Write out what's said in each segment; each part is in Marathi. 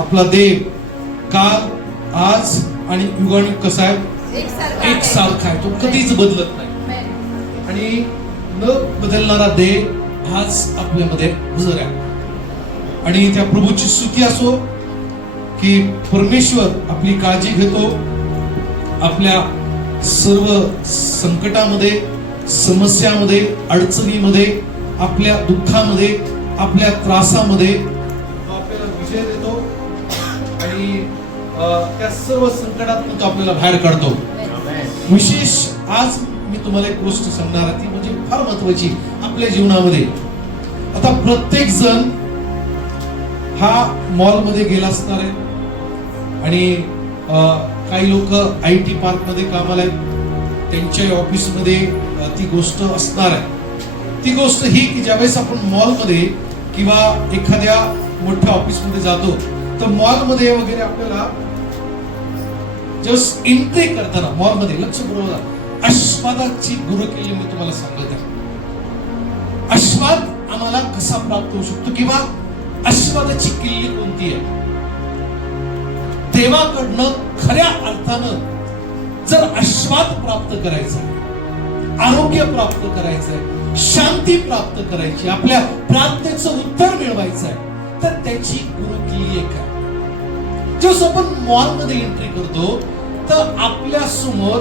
आपला देव काल आज आणि युगाने कसा आहे, एक सारखा आहे. तो कधीच बदलत नाही आणि न बदलणारा देव आज आपल्यामध्ये हजर आहे. आणि त्या प्रभूची स्तुती असो की परमेश्वर आपली काळजी घेतो. आपल्या सर्व संकटामध्ये, समस्यामध्ये, अडचणीमध्ये, आपल्या दुःखामध्ये, आपल्या त्रासामध्ये आपल्याला विजय देतो आणि त्या सर्व संकटातून तो आपल्याला बाहेर काढतो. विशेष आज मी तुम्हाला एक गोष्ट सांगणार आहे, ती म्हणजे फार महत्वाची आपल्या जीवनामध्ये. आता प्रत्येक जण हा मॉल मध्ये गेला असणार आहे आणि काही लोक IT पार्क मध्ये कामाला आहेत, त्यांच्या ऑफिस मध्ये ती गोष्ट असणार आहे. ती गोष्ट ही की ज्यावेळेस आपण मॉल मध्ये किंवा एखाद्या मोठ्या ऑफिस मध्ये जातो तर मॉल मध्ये वगैरे आपल्याला जस्ट एंट्री करताना मॉल मध्ये लक्ष पुरवला आस्वादाची गुरुकिल्ली मी तुम्हाला सांगत आहे. आस्वाद आम्हाला कसा प्राप्त होऊ शकतो किंवा आस्वादाची किल्ली कोणती आहे? देवाकडनं खऱ्या अर्थानं जर आस्वाद प्राप्त करायचा, आरोग्य प्राप्त करायचंय, शांती प्राप्त करायची, आपल्या प्रार्थनेचं उत्तर मिळवायचं आहे, तर त्याची गुरुकिल्ली एक आहे. जेव्हा आपण मॉल मध्ये एंट्री करतो तर आपल्या समोर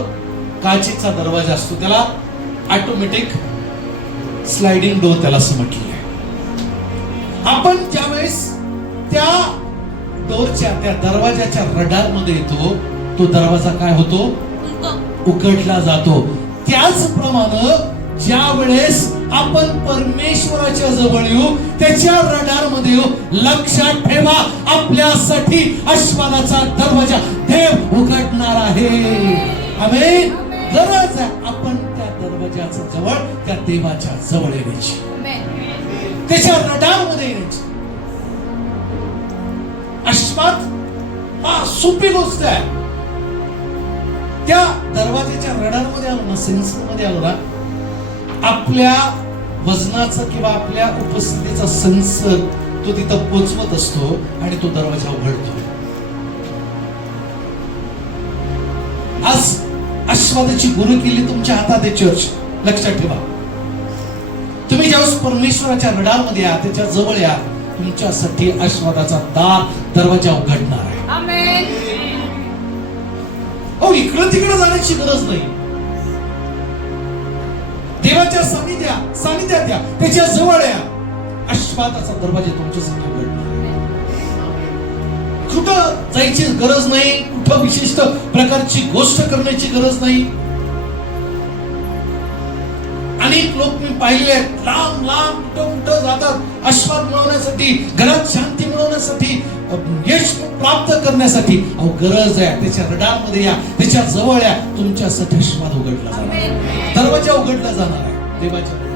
काचेचा दरवाजा असतो, त्याला ऑटोमॅटिक स्लाइडिंग डोर त्याला असं म्हटलेलं आहे. आपण ज्यावेळेस त्या डोरच्या, त्या दरवाजाच्या रडार मध्ये येतो, तो दरवाजा काय होतो? उघडला जातो. त्याचप्रमाणे ज्या वेळेस आपण परमेश्वराच्या जवळ येऊ, त्याच्या रडार मध्ये येऊ, लक्षात ठेवा आपल्यासाठी आशीर्वादाचा दरवाजा देव उघडणार आहे. आमेन. गरज आहे आपण त्या दरवाजाच्या जवळ, त्या देवाच्या जवळ येण्याची, त्याच्या रडार मध्ये येण्याची. आशीर्वाद हा सोपी गोष्ट आहे. त्या दरवाजाच्या रडार मध्ये आलो ना, सेन्सर मध्ये आलो ना, आपल्या वजनाचं किंवा आपल्या उपस्थितीचा सेन्सर तो तिथं पोचवत असतो आणि तो दरवाजा उघडतो. आज आशीर्वादाची गुरुकिल्ली तुमच्या हातात आहे चर्च. लक्षात ठेवा, तुम्ही ज्यावेळेस परमेश्वराच्या रडार मध्ये या, त्याच्या जवळ या, तुमच्यासाठी आशीर्वादाचा दरवाजा उघडणार आहे. आमेन. हो, इकडं तिकडं जाण्याची गरज नाही. देवाच्या सानिध्यात या, त्याच्या जवळ या, आशीर्वादाचा दरवाजा तुमच्यासाठी उघडणार. कुठं जायची गरज नाही, कुठं विशिष्ट प्रकारची गोष्ट करण्याची गरज नाही. अनेक लोक मी पाहिले लांब लांब कुठं जातात आशीर्वाद मिळवण्यासाठी, घरात शांती मिळवण्यासाठी, यश प्राप्त करण्यासाठी. अहो, गरज आहे त्याच्या रडार मध्ये या, त्याच्या जवळ या, तुमच्यासाठी आशीर्वाद उघडला जाणार, दरवाजा उघडला जाणार आहे. देवाच्या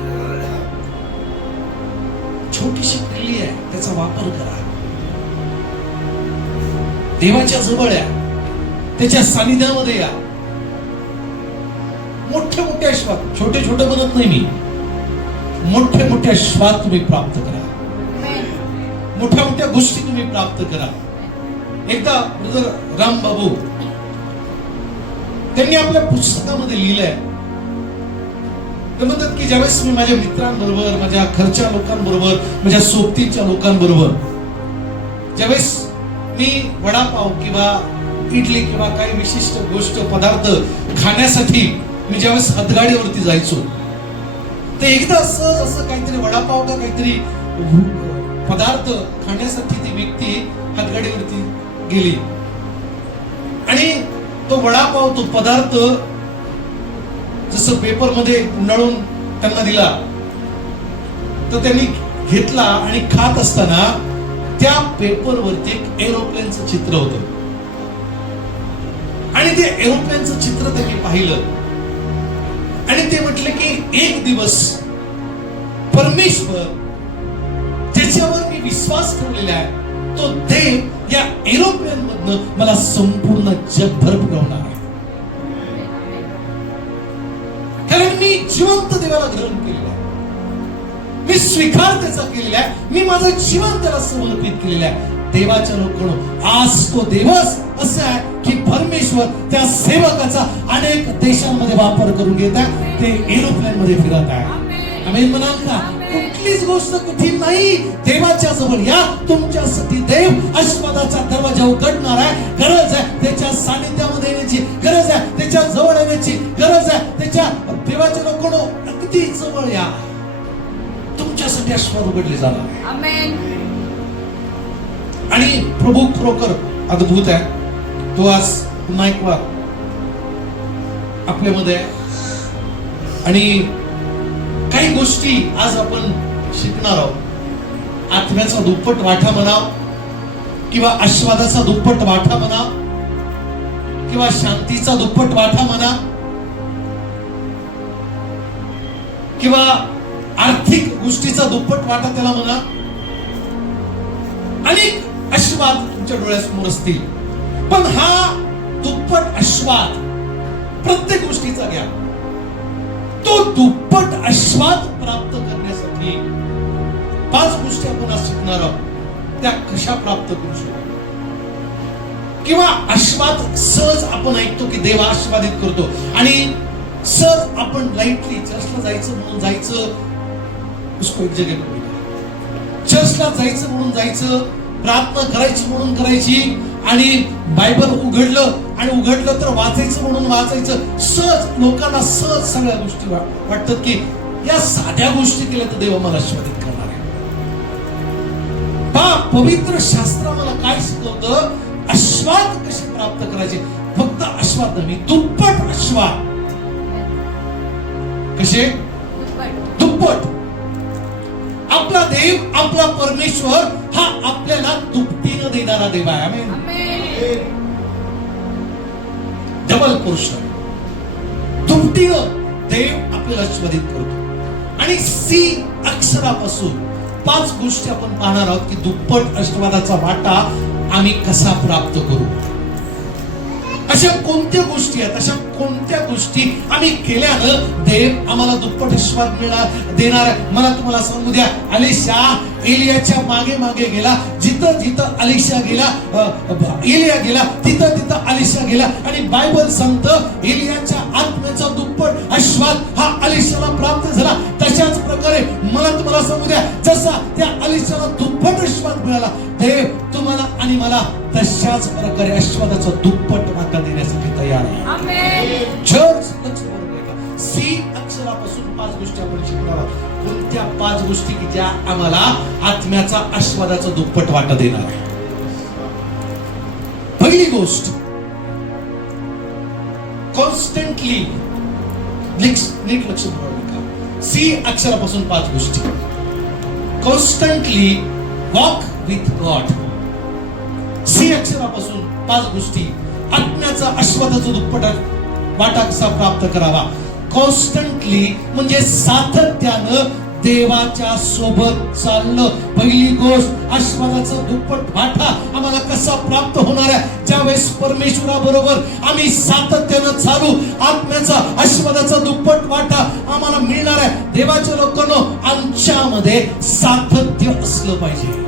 छोटीशी किल्ली आहे, त्याचा वापर करा. देवाच्या जवळ या, त्याच्या सानिध्यामध्ये या. मोठे मोठे आशीर्वाद, छोटे छोटे म्हणत नाही मी, मोठे मोठे आशीर्वाद तुम्ही प्राप्त करा, मोठ्या मोठ्या गोष्टी तुम्ही प्राप्त करा. एकदा ब्रदर राम बाबू त्यांनी आपल्या पुस्तकामध्ये लिहिलंय, ते म्हणतात की ज्यावेळेस मी माझ्या मित्रांबरोबर, माझ्या घरच्या लोकांबरोबर, माझ्या सोबतीच्या लोकांबरोबर ज्यावेळेस मी वडापाव किंवा इडली किंवा काही विशिष्ट गोष्ट पदार्थ खाण्यासाठी मी ज्यावेळेस हातगाडीवरती जायचो, ते एकदा सहज असं काहीतरी वडापाव का काहीतरी पदार्थ खाण्यासाठी ती व्यक्ती हातगाडीवरती गेली आणि तो वडापाव, तो पदार्थ जसं पेपर मध्ये गुंडाळून त्यांना दिला, तर त्यांनी घेतला आणि खात असताना त्या पेपरवरती एक एरोप्लेनचं चित्र होतं आणि ते एरोप्लेनचं चित्र त्यांनी पाहिलं आणि ते म्हटले की एक दिवस परमेश्वर ज्याच्यावर मी विश्वास ठेवलेला आहे, तो देव या एरोप्लेन मधनं मला संपूर्ण जगभर फिरवणार आहे. कारण मी जिवंत देवाला ग्रहण केलेलं आहे, मी स्वीकार त्याचा केलेला आहे, मी माझं जीवन त्याला समर्पित केलेलं आहे. देवाच्या लोकांनो, आज तो दिवस असा आहे की परमेश्वर त्या सेवकाचा अनेक देशांमध्ये वापर करून घेत आहे. ते एरोप्लेन मध्ये फिरत आहे. आमेन म्हणाल का? कुठलीच गोष्ट कठीण नाही. देवाच्या जवळ या. तुमच्यासाठी देव आशीर्वादाचा दरवाजा उघडणार आहे. गरज आहे त्याच्या सानिध्यामध्ये येण्याची, गरज आहे त्याच्या जवळ येण्याची, गरज आहे त्याच्या देवाच्या लोकांनो अगदी जवळ या. तुमच्यासाठी आशीर्वाद उघडले जाणार आहे. आमेन. आणि प्रभू खरोखर अद्भुत आहे. तो आज पुन्हा एक वार आपल्यामध्ये आहे. आणि काही गोष्टी आज आपण शिकणार आहोत. आत्म्याचा दुप्पट वाटा म्हणा, किंवा आशीर्वादाचा दुप्पट वाटा म्हणा, किंवा शांतीचा दुप्पट वाटा म्हणा, किंवा आर्थिक गोष्टीचा दुप्पट वाटा त्याला म्हणा. अनेक आशीर्वाद तुमच्या डोळ्यासमोर असतील, पण हा दुप्पट आशीर्वाद प्रत्येक गोष्टीचा घ्या. तो दुप्पट आशीर्वाद प्राप्त करण्यासाठी 5 गोष्टी आपण आज शिकणार आहोत. त्या कशा प्राप्त करू शकतो, किंवा आशीर्वाद सहज आपण ऐकतो की देव आशीर्वादित करतो आणि सहज आपण लाईटली चर्चला जायचं म्हणून जायचं, उसको एक जगह पे चर्चला जायचं म्हणून जायचं, प्रार्थना करायची म्हणून करायची, आणि बायबल उघडलं तर वाचायचं म्हणून वाचायचं. सहज लोकांना सहज सगळ्या गोष्टी वाटतात की या साध्या गोष्टी केल्या तर देव मला आशीर्वादित करणार आहे. पवित्र शास्त्र मला काय शिकवतं? आशीर्वाद कसे प्राप्त करायचे. फक्त आशीर्वाद नाही, दुप्पट आशीर्वाद. कसे? दुप्पट. आपला देव, आपला परमेश्वर हा आपल्याला दुपटीनं देणारा देव आहे. आमेन. डबल पोर्शन, दुपटीनं देव आपल्याला आशीर्वादित करतो. आणि सी अक्षरापासून 5 गोष्टी आपण पाहणार आहोत की दुप्पट आशीर्वादाचा वाटा आम्ही कसा प्राप्त करू. अशा कोणत्या गोष्टी आहेत, अशा कोणत्या गोष्टी आम्ही केल्यानं देव आम्हाला दुप्पट आशीर्वाद देणार आहे. मला तुम्हाला सांगू द्या, एलिशा एलियाच्या मागे मागे गेला. जिथं जिथं एलिशा गेला, एलिया गेला, तिथं तिथं एलिशा गेला. आणि बायबल सांगतं एलियाच्या आत्म्याचा दुप्पट आशीर्वाद हा एलिशाला प्राप्त झाला. तशाच प्रकारे मला तुम्हाला सांगू द्या, जसा त्या एलिशाला दुप्पट आशीर्वाद मिळाला, देव तुम्हाला आणि मला तशाच प्रकारे आशीर्वादाचा दुप्पट वाटा देण्यासाठी तयार आहे. आमेन. चर्च सी अक्षरापासून 5 गोष्टी आपण शिकणार आहोत. कोणत्या 5 गोष्टी की ज्या आम्हाला आत्म्याचा आशीर्वादाचा दुप्पट वाटा देणार आहे. पहिली गोष्ट, कॉन्स्टंटली, नीट लक्ष ठेवा. सी अक्षरापासून 5 गोष्टी. Constantly walk with God. C अक्षरापासून 5 गोष्टी आत्म्याचा आशीर्वादाचा दुप्पट वाटा कसा प्राप्त करावा. कॉन्स्टंटली म्हणजे सातत्यानं देवाच्या सोबत चालणं. पहिली गोष्ट, आशीर्वादाचा दुप्पट वाटा आम्हाला कसा प्राप्त होणार आहे? ज्यावेळेस परमेश्वरा बरोबर आम्ही सातत्यानं चालू, आत्म्याचा आशीर्वादाचा दुप्पट वाटा आम्हाला मिळणार आहे. देवाच्या लोकांनो, आमच्यामध्ये सातत्य असलं पाहिजे.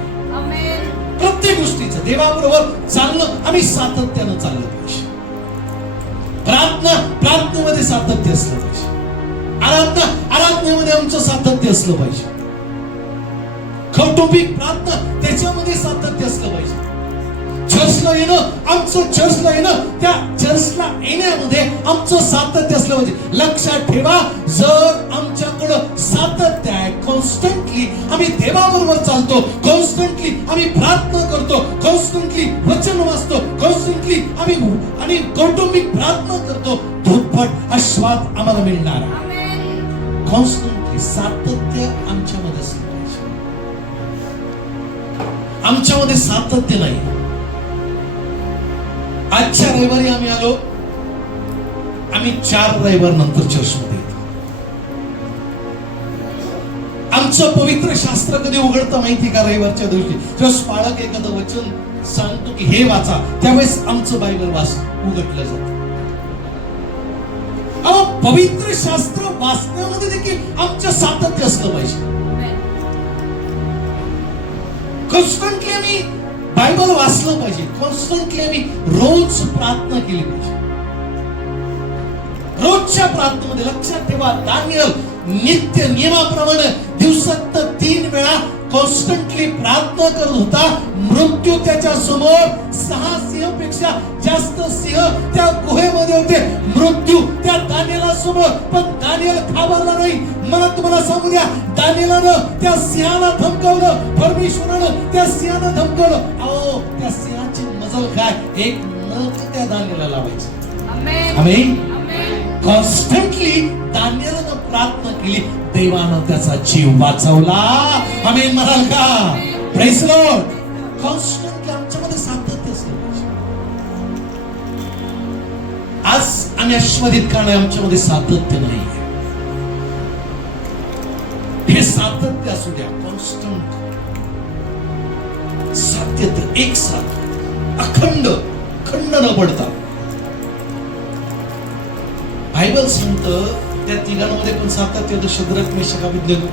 प्रत्येक गोष्टीचं देवाबरोबर चालणं, आम्ही सातत्यानं चाललं पाहिजे. प्रार्थनेमध्ये सातत्य असलं पाहिजे. आराधनेमध्ये आमचं सातत्य असलं पाहिजे. कौटुंबिक प्रार्थना त्याच्यामध्ये सातत्य असलं पाहिजे. चर्चला येणं, आमचं चर्चला येणं, त्या चर्चला येण्यामध्ये आमचं सातत्य असलं पाहिजे. लक्षात ठेवा, जर आमच्याकडं सातत्य आहे, कॉन्स्टंटली आम्ही देवाबरोबर चालतो, कॉन्स्टंटली आम्ही प्रार्थना करतो, कॉन्स्टंटली वचन वाचतो, कॉन्स्टंटली आम्ही कौटुंबिक प्रार्थना करतो, दुप्पट आशीर्वाद आम्हाला मिळणार आहे. कॉन्स्टंटली सातत्य आमच्यामध्ये असलं पाहिजे. आमच्यामध्ये सातत्य नाही. आजच्या रविवारी आम्ही आलो, आम्ही 4 रविवार नंतर चर्चमध्ये येतो. आमचं पवित्र शास्त्र कधी उघडतं माहिती का? रविवारच्या दिवशी जेव्हा पाळक एखादं वचन सांगतो की हे वाचा, त्यावेळेस आमचं बायबल उघडलं जातं. पवित्र शास्त्र वाचण्यामध्ये देखील आमचं सातत्य असलं पाहिजे. कॉन्स्टंटली आम्ही बायबल वाचलं पाहिजे, कॉन्स्टंटली आम्ही रोज प्रार्थना केली पाहिजे. रोजच्या प्रार्थनेमध्ये लक्षात ठेवा, दानियल नित्य नियमाप्रमाणे दिवसात 3 वेळा कॉन्स्टंटली प्रार्थना करत होता. मृत्यू त्याच्या समोर, 6 सिंहापेक्षा जास्त सिंह त्या गुहेमध्ये होते. मृत्यू त्या दानियला समोर, पण दानियल घाबरला नाही. मला तुम्हाला सांगू द्या, दानियलानं त्या सिंहाला धमकावलं, परमेश्वरानं त्या सिंहाला धमकावलं. अहो, त्या सिंहाची मजल काय, एक नख त्या दानियला लावायचं. आमेन, आमेन. कॉन्स्टंटली दानियलनं प्रार्थना केली, देवानं त्याचा जीव वाचवला. आमेन म्हणाल का? Praise the Lord. कॉन्स्टंटली आमच्यामध्ये सातत्य असलं पाहिजे. आज आम्ही आस्वादित का नाही, आमच्यामध्ये सातत्य नाही. हे सातत्य असू द्या, कॉन्स्टंट सातत्य, एक साथ अखंड खंड न पडता. बायबल सांगतं त्या तिघांमध्ये पण सातत्य होतं. शद्रक, मेशक, अबेदnego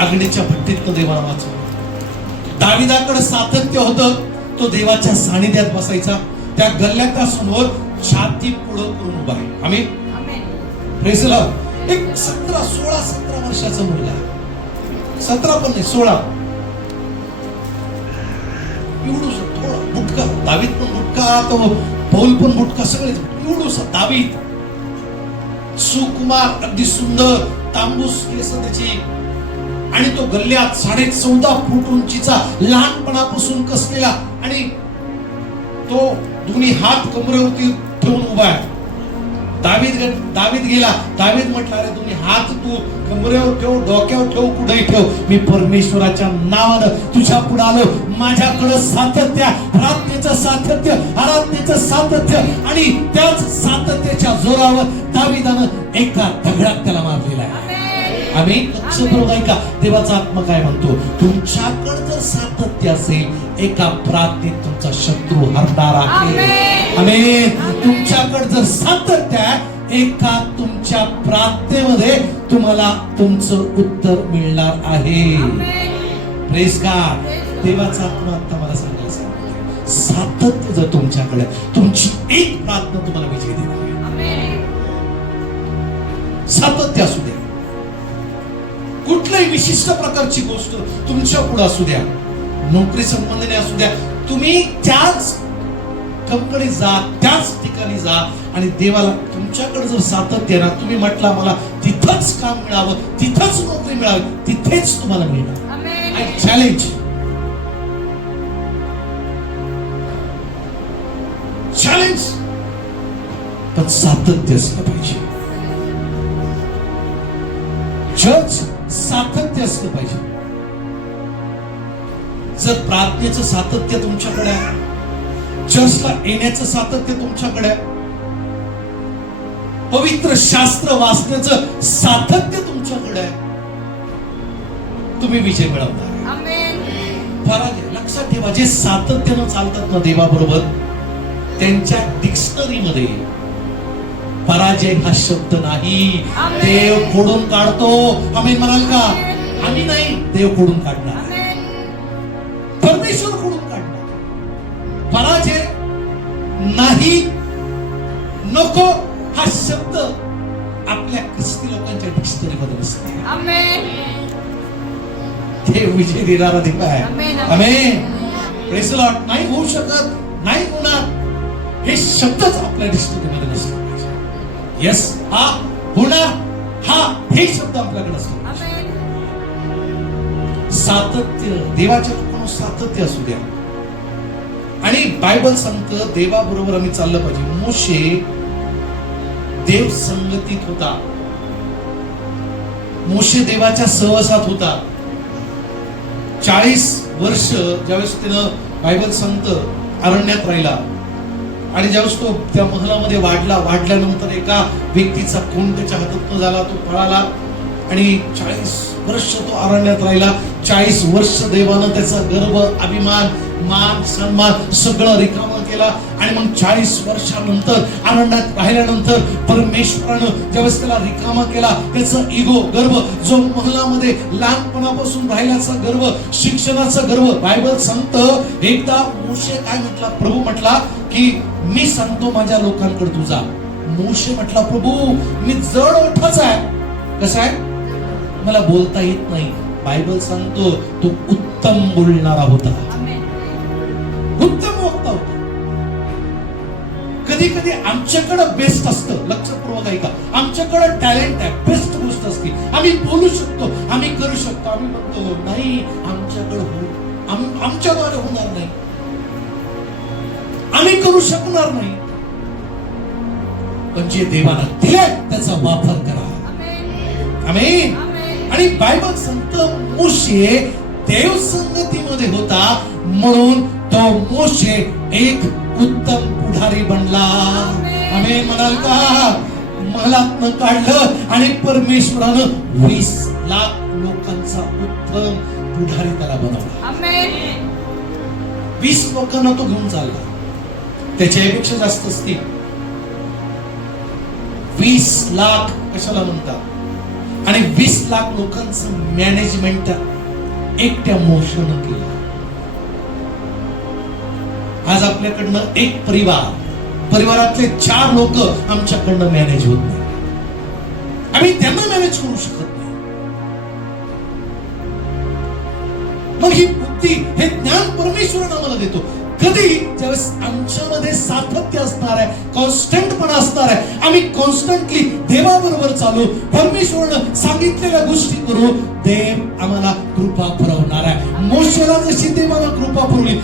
अग्नीच्या भट्टीतनं देवाला वाचवलं. दाविदाकडे सातत्य होतं, तो देवाच्या सानिध्यात बसायचा. त्या गल्ल्यातासमोर छाती पुढं करून उभा आहे. Amen, praise the Lord. एक 16 वर्षाचा मुलगा, 17 पण नाही, 16, एवढूसा थोडा बुटका. दावीद पण बुटका, तो पौल पण बुटका, सगळेच एवढूसा दावीद, सुकुमार, अगदी सुंदर, तांबूस केस त्याची, आणि तो गल्ल्यात 14.5 फूट उंचीचा, लहानपणापासून कसलेला, आणि तो दोन्ही हात कमरेवरती ठेवून उभा आहे. दावीद गेला. दावीद म्हटला, अरे दोन्ही हात तू कमरेवर ठेव, डोक्यावर ठेव, कुठेही ठेव, मी परमेश्वराच्या नावानं तुझ्या पुढे आलो. माझ्याकडे सातत्य, प्रार्थनेचं सातत्य, आराधनेचं सातत्य, आणि त्याच सातत्याच्या जोरावर दावीदानं एका दगडात त्याला मारलेला आहे. आम्ही लक्ष करून ऐका, देवाचा आत्मा काय म्हणतो, तुमच्याकडे जर सातत्य असेल, एका प्रार्थनेत तुमचा शत्रू हरणार आहे. आमेन. तुमच्याकडे जर सातत्य आहे, एका तुमच्या प्रार्थनेमध्ये तुम्हाला तुमचं उत्तर मिळणार आहे. Praise God. देवाचा आत्मा आता मला सांगायचं, सातत्य जर तुमच्याकडे, तुमची एक प्रार्थना तुम्हाला विजय देणार आहे. सातत्य असू द्या, कुठल्याही विशिष्ट प्रकारची गोष्ट तुमच्या पुढे असू द्या, नोकरी संबंधाने असू द्या, तुम्ही त्याच कंपनी जा, त्याच ठिकाणी जा, आणि देवाला तुमच्याकडे जर सातत्य ना, तुम्ही म्हटला मला तिथंच काम मिळावं, तिथंच नोकरी मिळावी, तिथेच तुम्हाला मिळणार. आय चॅलेंज, चॅलेंज, पण सातत्य असलं पाहिजे. चर्च सातत्य असलं पाहिजे. जर प्रार्थनेचं सातत्य तुमच्याकडे आहे, चर्चला येण्याचं सातत्य तुमच्याकडे आहे, पवित्र शास्त्र वाचण्याचं सातत्य तुमच्याकडे आहे, तुम्ही विजय मिळवणार. आमेन. पराजय लक्षात ठेवा, जे सातत्यानं चालतात ना देवाबरोबर, त्यांच्या डिक्शनरीमध्ये पराजय हा शब्द नाही. देव खोडून काढतो. आम्ही म्हणाल का? आम्ही नाही, देव खोडून काढणार, परमेश्वर खोडून काढणार. पराजय नाही, नको हा शब्द आपल्या ख्रिस्ती लोकांच्या डिक्शनरीमध्ये नसतो. आमेन. देव विजय देणारा देव आहे. आमेन. Praise the Lord. नाही होऊ शकत, नाही होणार, हे शब्दच आपल्या डिक्शनरीमध्ये नसतो. यस, हा होणार, हा हे शब्द आपल्याकडे असतो. सातत्य, देवाच्या कृपेनं सातत्य असू द्या. आणि बायबल सांगतं देवाबरोबर आम्ही चाललं पाहिजे. मोशे देव संगतीत होता, मोशे देवाच्या सहवासात होता. 40 वर्ष ज्यावेळेस त्यानं, बायबल सांगतं, अरण्यात राहिला, आणि ज्यावेळेस तो त्या महलामध्ये वाढल्यानंतर एका व्यक्तीचा खून त्याच्या हातात झाला, तो पळाला, आणि 40 वर्ष तो अरण्यात राहिला. 40 वर्ष देवानं त्याचा गर्व, अभिमान, मान सन्मान सगळं रिकामं केला. आणि मग 40 वर्षानंतर आनंदात राहिल्यानंतर परमेश्वरानं ज्यावेळेस त्याला रिकामा केला, त्याचं इगो गर्व, जो महलामध्ये लहानपणापासून राहिल्याचा गर्व, शिक्षणाचा गर्व, बायबल सांगतं एकदा मोशे काय म्हटला, प्रभू म्हटला की मी सांगतो माझ्या लोकांकडे तू जा. मोशे म्हटला प्रभू मी जड ओठाचा आहे. कसा आहे? मला बोलता येत नाही. बायबल सांगतो तो उत्तम बोलणारा होता, उत्तम वक्ता होता. कधी कधी आमच्याकडे बेस्ट असतं, लक्षपूर्वक ऐका, आमच्याकडे टॅलेंट आहे, बेस्ट गोष्ट असते, आम्ही बोलू शकतो, आम्ही करू शकतो. आम्ही म्हणतो नाही आमच्याकडे आमच्याद्वारे होणार नाही, आम्ही करू शकणार नाही. पण जे देवानं दिले त्याचा वापर करा. आमेन. आणि बायबल सांगतं मोशे देव संगतीमध्ये होता म्हणून तो मोशे एक उत्तम पुढारी बनला. आमेन म्हणाल का? महलातनं काढलं आणि परमेश्वरानं 20 लाख लोकांचा उत्तम पुढारी त्याला बनवला. 20 लोकांना तो घेऊन चालला, त्याच्यापेक्षा जास्त असतील. 20 लाख कशाला म्हणतात? आणि 20 लाख लोकांचं मॅनेजमेंट एकट्या मोशेनं केलं. आज आपल्याकडनं एक परिवारातले 4 लोक आमच्याकडनं मॅनेज होत नाही, आम्ही त्यांना मॅनेज करू शकत नाही. मग ही बुद्धी, हे ज्ञान परमेश्वरानं आम्हाला देतो. कधी ज्यावेळेस आमच्यामध्ये सातत्य असणार आहे, कॉन्स्टंटपणा असणार आहे, आम्ही कॉन्स्टंटली देवाबरोबर चालू, परमेश्वरानं सांगितलेल्या गोष्टी करू, देव आम्हाला कृपा पुरवणार आहे. मोशेला जशी देवानं कृपा पुरवली,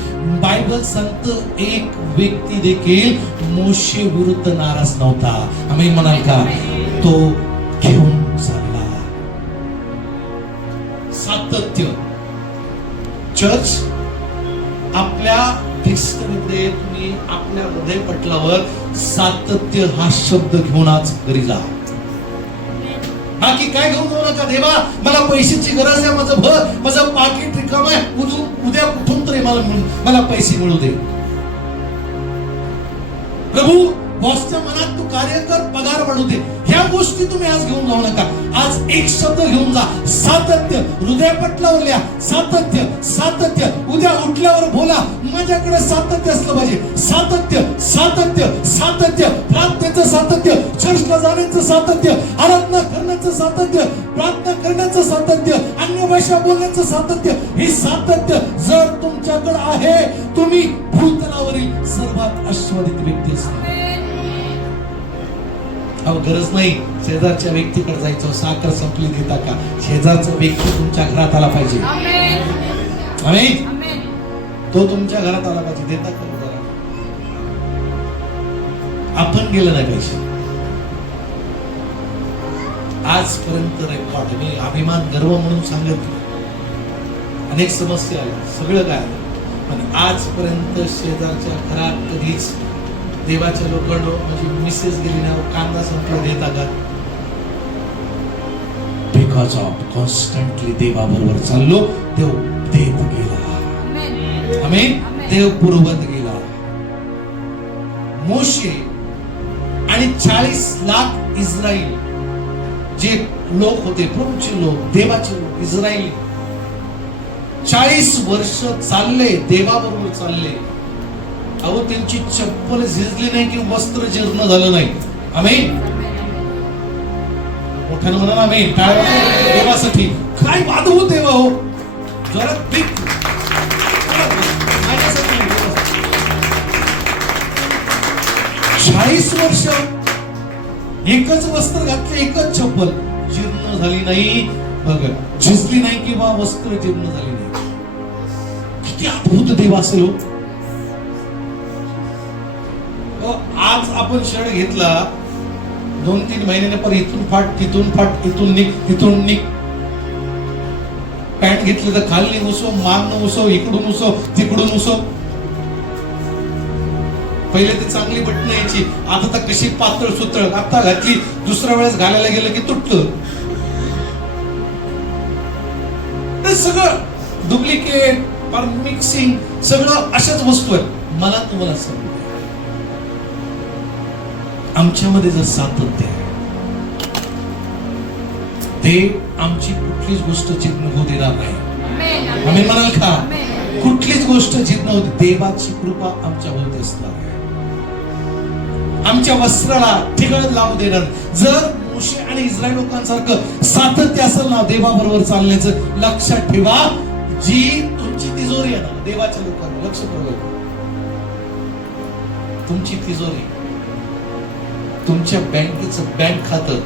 बायबल सांगतं एक व्यक्ती देखील मोशे विरुद्ध नाराज नव्हता. आम्ही म्हणाल का? तो घेऊन चालला. सातत्य. चर्च आपल्या डिक्शनरीमध्ये तुम्ही आपल्या हृदय पटलावर सातत्य हा शब्द घेऊन आज घरी जा. बाकी काय घेऊन जाऊ नका. देवा मला पैशाची गरज आहे, माझं पाकिट रिकाम आहे, उद्या कुठून तरी मला पैसे मिळू दे. प्रभू बॉसच्या मनात तू कार्य कर, पगार वाढू दे. ह्या गोष्टी तुम्ही आज घेऊन जाऊ नका. आज एक शब्द घेऊन जा, सातत्य. हृदय पटलावर लिहा, सातत्य. सातत्य. उद्या उठल्यावर बोला, माझ्याकडे सातत्य असलं पाहिजे. सातत्य, सातत्य, सातत्य. प्रार्थनेचं सातत्य, चर्चला जाण्याचं सातत्य, आराधना करण्याचं सातत्य, प्रार्थना करण्याचं सातत्य, अन्य भाषा बोलण्याचं सातत्य. हे सातत्य जर तुमच्याकडे आहे, तुम्ही भूतलावरील सर्वात आशीर्वादित व्यक्ती असता. गरज नाही शेजारच्या व्यक्तीकडे जायचं, साखर संपली देता का? शेजारचा व्यक्ती तुमच्या घरात आला पाहिजे. आमेन. तो तुमच्या घरात आला पाहिजे. देता का? जरा आपण गेलं नाही पाहिजे. आजपर्यंत रेकॉर्ड, मी अभिमान गर्व म्हणून सांगत, अनेक समस्या आल्या, सगळं काय आलं, पण आजपर्यंत शेजारच्या घरात कधीच देवाच्या लोकांना, माझी मिसेस गेली ना, कांदा संपला देता का? बिकॉज ऑफ कॉन्स्टंटली देवाबरोबर चाललो, देव देत गेला. आमेन. देव पुरवत गेला. मोशे आणि 40 लाख इस्रायल जे लोक होते, प्रभूचे लोक, देवाचे लोक, इस्रायली 40 वर्ष चालले, देवाबरोबर चालले. अहो त्यांची चप्पल झिजली नाही की वस्त्र जीर्ण झालं नाही. आमेन. मोठ्यानं म्हणा ना आमेन. देवासाठी काय वादवू देवा हो, जरा बिग माझ्यासाठी 40 वर्ष एकच वस्त्र घातले, एकच चप्पल जीर्ण झाली नाही, बघा झिजली नाही किंवा वस्त्र जीर्ण झाली नाही. किती अद्भुत देव असेल हो. आज आपण शर्ट घेतला, 2-3 महिन्याने पर इथून फाट, तिथून फाट, इथून निघ, तिथून निघ. पॅन्ट घेतली तर खाली उसव, मान उसव, इकडून उसव, तिकडून उसव. पहिले ते चांगली बटन यायची, आता तर कशी पातळ सुतळ. आता घातली, दुसऱ्या वेळेस घालायला गेलं की तुटलं. ते सगळं डुप्लिकेट, फार मिक्सिंग सगळं अशाच वस्तू आहेत. मला तुम्हाला सांगू द्या, आमच्यामध्ये जर सातत्य आहे, ते आमची कुठलीच गोष्ट जिद्द होऊ देणार नाही. आम्ही म्हणाल का? कुठलीच गोष्ट जिद्द नव्हती. देवाची कृपा आमच्या भोवती असणार आहे. आमच्या वस्त्राला ठिगळ लावू देणार. जर मोशे आणि इस्रायल लोकांसारखं सातत्य असेल ना देवाबरोबर चालण्याचं, लक्षात ठेवा, जी तुमची तिजोरी आहे ना, देवाच्या लोकांना लक्ष करू, तुमची तिजोरी, तुमच्या बँकेचं बँक खातं,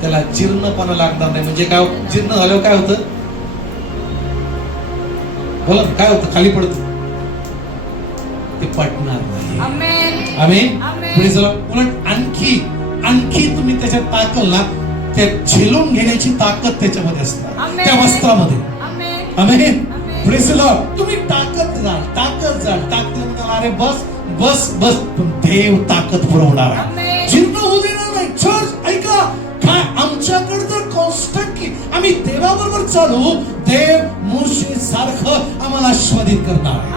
त्याला जीर्णपणा लागणार नाही. म्हणजे काय? जीर्ण झाल्यावर काय होतं? बोला, काय होतं? खाली पडतं, ते पडणार नाही. आमेन. पुढे चला. उलट आणखी तुम्ही त्याच्यात टाकल ना, त्या झेलून घेण्याची ताकद त्याच्यामध्ये असणार, त्या वस्त्रामध्ये. आमेन. पुढे चला. तुम्ही टाकत जाल. अरे बस बस बस, पण देव ताकद पुरवणार आहे, जीर्ण होऊ देणार नाही. चर्च ऐका, काय आमच्याकडे जर कॉन्स्टंटली आम्ही देवाबरोबर चालू, देव मोशे सारखं आम्हाला आशीर्वादित करणार आहे.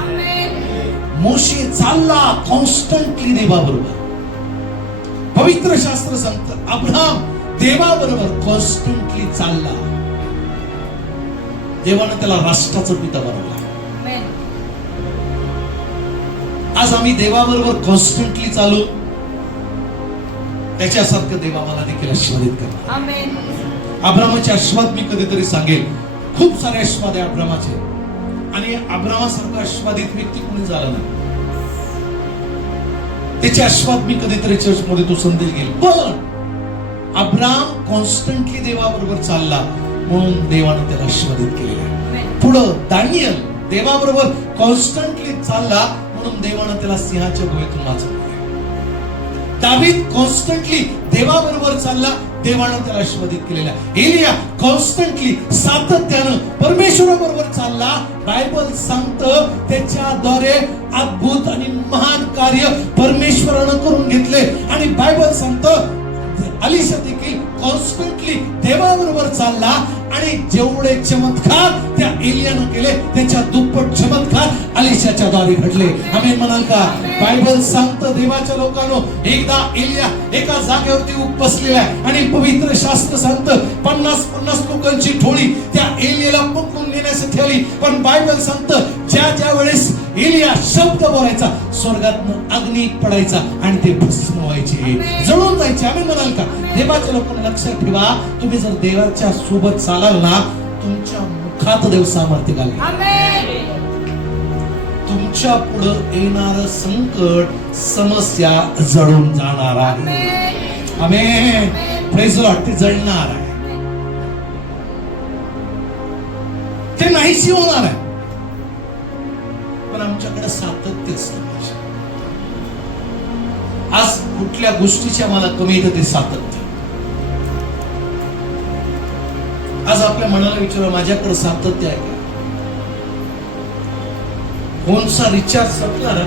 मोशे चालला कॉन्स्टंटली देवाबरोबर. पवित्र शास्त्र सांगतं अब्राहम देवाबरोबर कॉन्स्टंटली चालला. देवानं त्याला राष्ट्राचा पिता बनवला. आज आम्ही देवाबरोबर कॉन्स्टंटली चालू, त्याच्यासारखं देव आम्हाला देखील आशीर्वादित करणार. अब्रामाचे आशीर्वाद मी कधीतरी सांगेल. खूप सारे आशीर्वाद आहे अब्रामाचे, आणि अब्रामासारखा आशीर्वादित व्यक्ती कोणी झाला नाही. त्याचे आशीर्वाद मी कधीतरी चर्च मध्ये तो संदेश घेईल. पण अब्राम कॉन्स्टंटली देवाबरोबर चालला म्हणून देवानं त्याला आशीर्वादित केलेला. पुढं दानियल देवाबरोबर कॉन्स्टंटली चालला म्हणून देवानं त्याला सिंहाच्या गुहेतून वाचवलं. दावीद कॉन्स्टंटली देवाबरोबर चालला, देवानं त्याला आशीर्वादित केलेला. एलिया कॉन्स्टंटली सातत्यानं परमेश्वराबरोबर चालला. बायबल सांगतं त्याच्याद्वारे अद्भुत आणि महान कार्य परमेश्वरानं करून घेतले. आणि बायबल सांगतं अलिशा देखील कॉन्स्टंटली देवाबरोबर चालला, आणि जेवढे चमत्कार त्या एलियानं केले त्याच्या दुप्पट चमत्कार अलिशाच्या द्वारे घडले. आम्ही म्हणाल का? बायबल सांगतं देवाच्या लोकांनो, एकदा एलिया एका जागेवरती बसलेला आहे, आणि पवित्र शास्त्र सांगतं 50 लोकांची टोळी त्या एलियाला पकडून नेण्यासाठी आली. पण बायबल सांगतं ज्या वेळेस एलिया शब्द बोलायचा, स्वर्गातनं अग्नी पडायचा आणि ते भस्म व्हायचे, जळून जायचे. आम्ही म्हणाल का? देवाच्या लोकांना लक्षात ठेवा, तुम्ही जर देवाच्या सोबत चालाल ना, तुमच्या मुखात देव सामर्थ्य घालेल. तुमच्या पुढे येणारं संकट, समस्या जळून जाणार आहे. आमेन. Praise the Lord. ते जळणार आहे, ते नाहीशी होणार आहे. पण आमच्याकडे सातत्य असतं. आज कुठल्या गोष्टीची आम्हाला कमी येतं? ते सातत्य. आज आपल्या मनाला विचारा, माझ्याकडे सातत्य आहे का? फोनचा रिचार्ज संपला ना,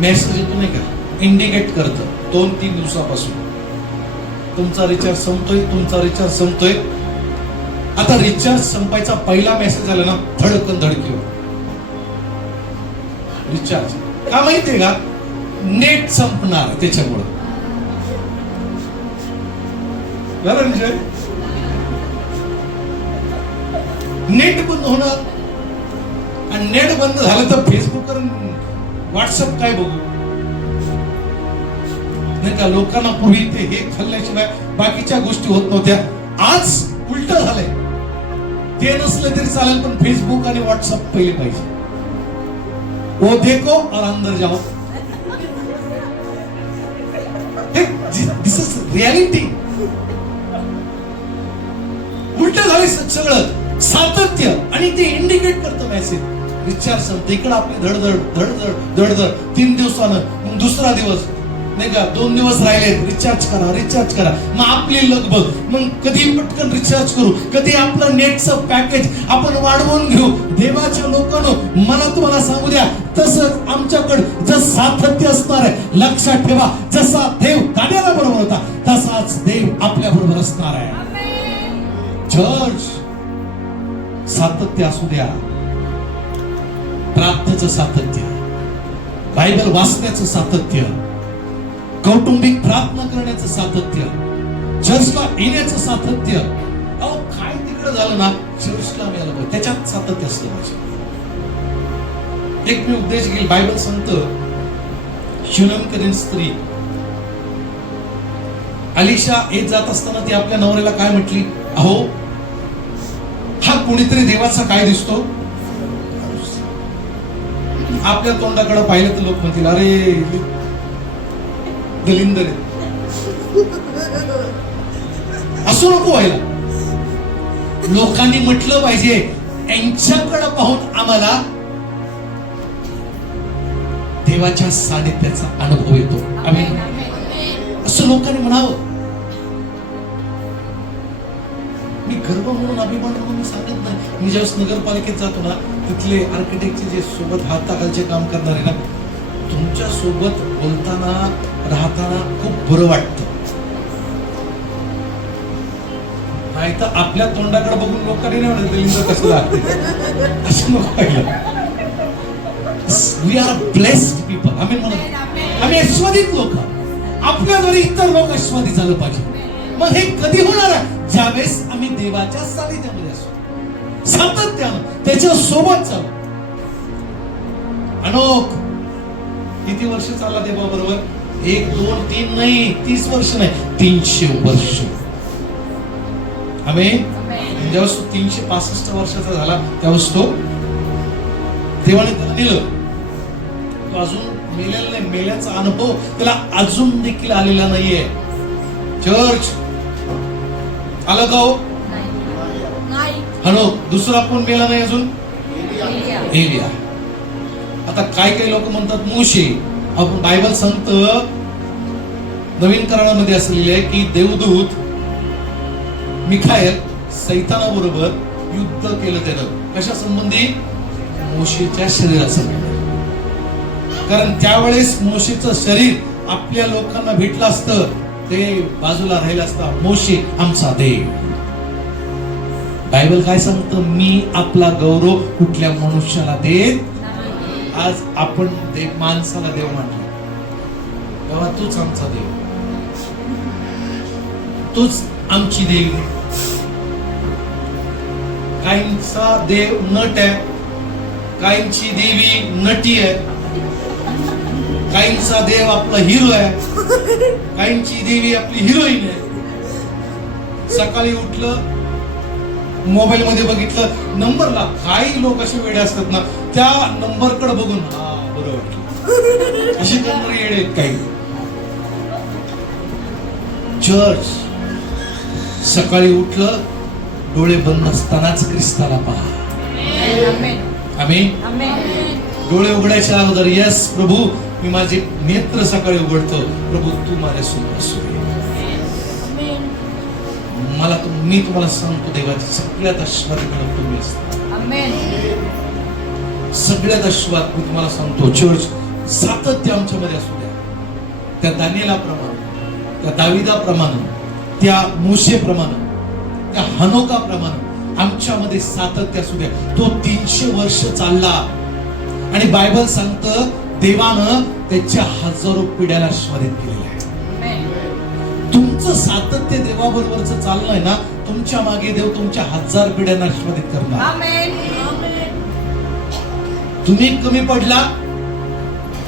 मेसेज येतो नाही का, इंडिकेट करतं 2-3 दिवसापासून तुमचा रिचार्ज संपतोय. आता रिचार्ज संपायचा पहिला मेसेज आला ना, धडकन धडकी रिचार्ज. का माहितीये का? नेट संपणार त्याच्यामुळे. नेट बंद होणार, आणि नेट बंद झालं तर फेसबुक वर व्हॉट्सअप काय बघू नाही का? लोकांना पूर्वी ते हे खाल्ल्याशिवाय बाकीच्या गोष्टी होत नव्हत्या. आज उलट झालंय. ते नसलं तरी चालेल, पण फेसबुक आणि व्हॉट्सअप पहिले पाहिजे. वो देखो और अंदर जाओ. दिस इज रियालिटी. उलट झालंय सगळं. सातत्य, आणि ते इंडिकेट करतं मेसेज. रिचार्ज संपतं, इकडे आपली धडधड 3 दिवसानं, मग दुसरा दिवस नाही का, 2 दिवस राहिले, रिचार्ज करा. मग आपली लगबग, मग कधी पटकन रिचार्ज करू, कधी आपलं नेटचं पॅकेज आपण वाढवून घेऊ. देवाच्या लोकांनो, मला तुम्हाला सांगू द्या, तसंच आमच्याकडे जर सातत्य असणार आहे. लक्षात ठेवा, जसा देव दानियाला बरोबर होता, तसाच देव आपल्या बरोबर असणार आहे. चर्च, सातत्य असू द्या. प्रार्थनेचं सातत्य, बायबल वाचण्याचं सातत्य, कौटुंबिक प्रार्थना करण्याचं सातत्य, चर्चला येण्याचं सातत्य. अहो काय तिकडे झालं ना, चर्चला मिळालं पाहिजे, त्याच्यात सातत्य असलं पाहिजे. एक मी उद्देश घेईल. बायबल सांगतं शुनेमकरीन स्त्री अलिशा येत जात असताना ती आपल्या नवऱ्याला काय म्हटली, अहो हा कोणीतरी देवाचा काय दिसतो. आपल्या तोंडाकडे पाहिलं तर लोक म्हणतील अरे दलिंदर आहे. असं नको व्हायला. लोकांनी म्हटलं पाहिजे यांच्याकडे पाहून आम्हाला देवाच्या सानिध्याचा अनुभव येतो. आमेन. असं लोकांनी म्हणावं. मी गर्व म्हणून, अभिमान म्हणून मी सांगत नाही. मी ज्यावेळेस नगरपालिकेत जातो ना, तिथले आर्किटेक्टचे जे सोबत हाताखालचे काम करणारे ना, तुमच्या सोबत बोलताना राहताना खूप बरं वाटतं. नाही तर आपल्या तोंडाकडे बघून लोकांनी नाही म्हणत दलिंदर कसं लागते. असं नको पाहिलं. We are blessed people. आम्ही म्हणत आम्ही आस्वादित लोक. आपल्याद्वारे इतर लोक आस्वादित झालं पाहिजे. मग हे कधी होणार आहे? ज्यावेळेस आम्ही देवाच्या सानिध्यामध्ये असू, सातत्यानं त्याच्या सोबत चालू. अनोख किती वर्ष चालला देवा बरोबर? 1, 2, 3 नाही, 30 वर्ष नाही, 300 वर्ष. आम्ही ज्यावेळेस 365 वर्षाचा झाला त्यावेळेस तो देवाने त्याला दिलं. तो अजून मेलेला नाही. मेल्याचा अनुभव त्याला अजून देखील आलेला नाहीये. चर्च आलं का हो? हनो दुसरा कोण मेला नाही अजून? एलिया. आता काही लोक म्हणतात मोशे. आपण बायबल सांगतं नवीन करारामध्ये असलेले आहे की देवदूत मिखाएल सैतानाबरोबर युद्ध केलं त्यानं. कशा संबंधी? मोशेच्या शरीरासंबंधी. कारण त्यावेळेस मोशेचं शरीर आपल्या लोकांना भेटलं असतं, ते बाजूला राहिलं असतं. मोशे आमचा देव. बायबल काय सांगतं? मी आपला गौरव कुठल्या मनुष्याला देत. आज आपण देव माणसाला देव मानतो. तेव्हा तूच आमचा देव, तूच आमची देव. काहींचा देव नट आहे, काहींची देवी नटी आहे, काहींचा देव आपला हिरो आहे, काहींची देवी आपली हिरोईन आहे. सकाळी उठलं, मोबाईल मध्ये बघितलं नंबरला, काही लोक असे वेडे असतात ना, त्या नंबरकडे बघून हा बरं वाटलं असे करणारे येडे आहेत काही. चर्च सकाळी उठलं, डोळे बंद असतानाच ख्रिस्ताला पहा. आमेन. डोळे उघडायच्या अगोदर यस प्रभू मी माझे नेत्र सकाळी उघडतो. प्रभू तू माझ्यासोबत असू दे. मी तुम्हाला सांगतो देवाची सगळ्यात आशीर्वाद तुम्ही असता. सगळ्यात आशीर्वाद मी तुम्हाला सांगतो. चर्च सातत्य आमच्यामध्ये असू द्या. त्या दानिएलाप्रमाणे, त्या दाविदाप्रमाणे, त्या मोशेप्रमाणे, त्या हनोकाप्रमाणे आमच्यामध्ये सातत्य असू द्या. तो 300 वर्ष चालला आणि बायबल सांगतं देवानं त्याच्या हजारो पिढ्याला आशीर्वादित केलेलं आहे. तुमचं सातत्य देवाबरोबरच चाललंय ना, तुमच्या मागे देव तुमच्या 1000 पिढ्यांना आशीर्वादित करणार. तुम्ही कमी पडला,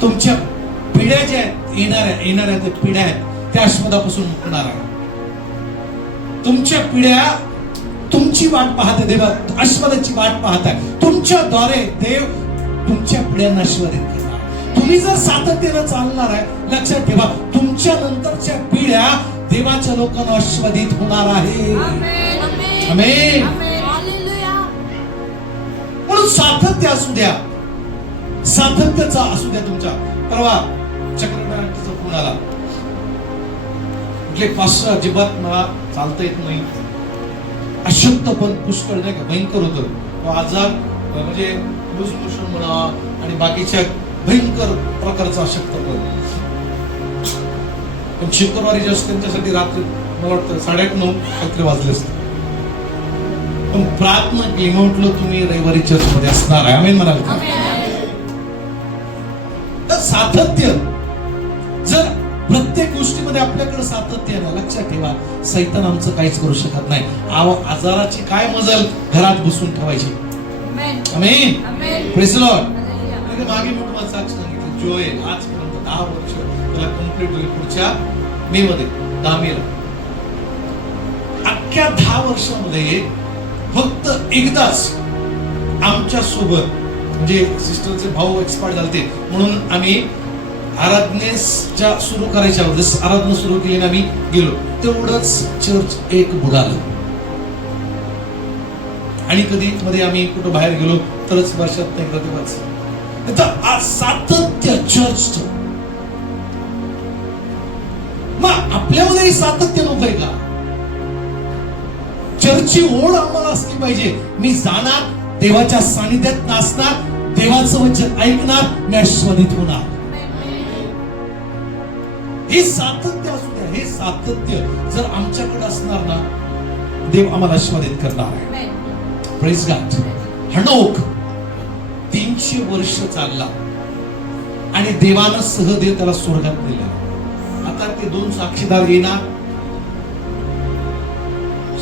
तुमच्या पिढ्या ज्या येणाऱ्या त्या पिढ्या आहेत त्या आशीर्वादापासून मुकणार आहे. तुमच्या पिढ्या तुमची वाट पाहते, देवा आशीर्वादाची वाट पाहत आहे. तुमच्याद्वारे देव तुमच्या पिढ्यांना आशीर्वादित करणार. तुम्ही जर सातत्यानं चालणार आहे, लक्षात ठेवा तुमच्या नंतरच्या पिढ्या देवाच्या लोकांना आशीर्वादित होणार आहे. आमेन. म्हणून सातत्य असू द्या, सातत्याचा असू द्या. तुमच्या परवा चक्रवर्तीचा फोन आला. कुठले पाचशे अजिबात मला चालता येत नाही, अशक्त पण पुष्कळ नाही का, भयंकर होतं आजार, म्हणजे लूज मोशन म्हणा आणि बाकीच्या भयंकर प्रकारचा अशक्त पण शुक्रवारी जस्ट त्यांच्यासाठी रात्री मला वाटतं 8:30 काहीतरी वाजले असते. पण प्रार्थना केली, म्हटलं तुम्ही रविवारी चर्च मध्ये असणार आहे. आमेन म्हणाले. सातत्य. जर प्रत्येक गोष्टीमध्ये आपल्याकडे सातत्य आहे ना, लक्षात ठेवा, सैतान आमचं काहीच करू शकत नाही. आजाराची काय मजल घरात बसून ठेवायची. आमेन. Praise the Lord. मागे मी तुम्हाला साक्ष सांगितलं, जोएल आजपर्यंत 10 वर्ष त्याला कंप्लीट होईल पुढच्या मे मध्ये, 10 मेला. अख्ख्या 10 वर्षामध्ये फक्त एकदाच आमच्या सोबत, म्हणजे सिस्टरचे भाऊ एक्सपायर झाले म्हणून आम्ही आराधनेच्या सुरू करायच्या अगोदर आराधना सुरू केली, आम्ही गेलो, तेवढंच चर्च एक बुडालं. आणि कधी मध्ये आम्ही कुठं बाहेर गेलो तरच वर्षात एकदा तेव्हाच. सातत्य चर्च. मग आपल्यामध्ये सातत्य नव्हतंय का? चर्चची ओढ आम्हाला असली पाहिजे. मी जाणार, देवाच्या सानिध्यात नाचणार, देवाचं वचन ऐकणार, मी आस्वादित होणार. हे सातत्य असू द्या. हे सातत्य जर आमच्याकडे असणार ना, देव आम्हाला आस्वादित करणार आहे. Praise God. हनोक 300 वर्ष चालला आणि देवानं सहदेव त्याला स्वर्गात नेलं. आता ते 2 साक्षीदार येणार,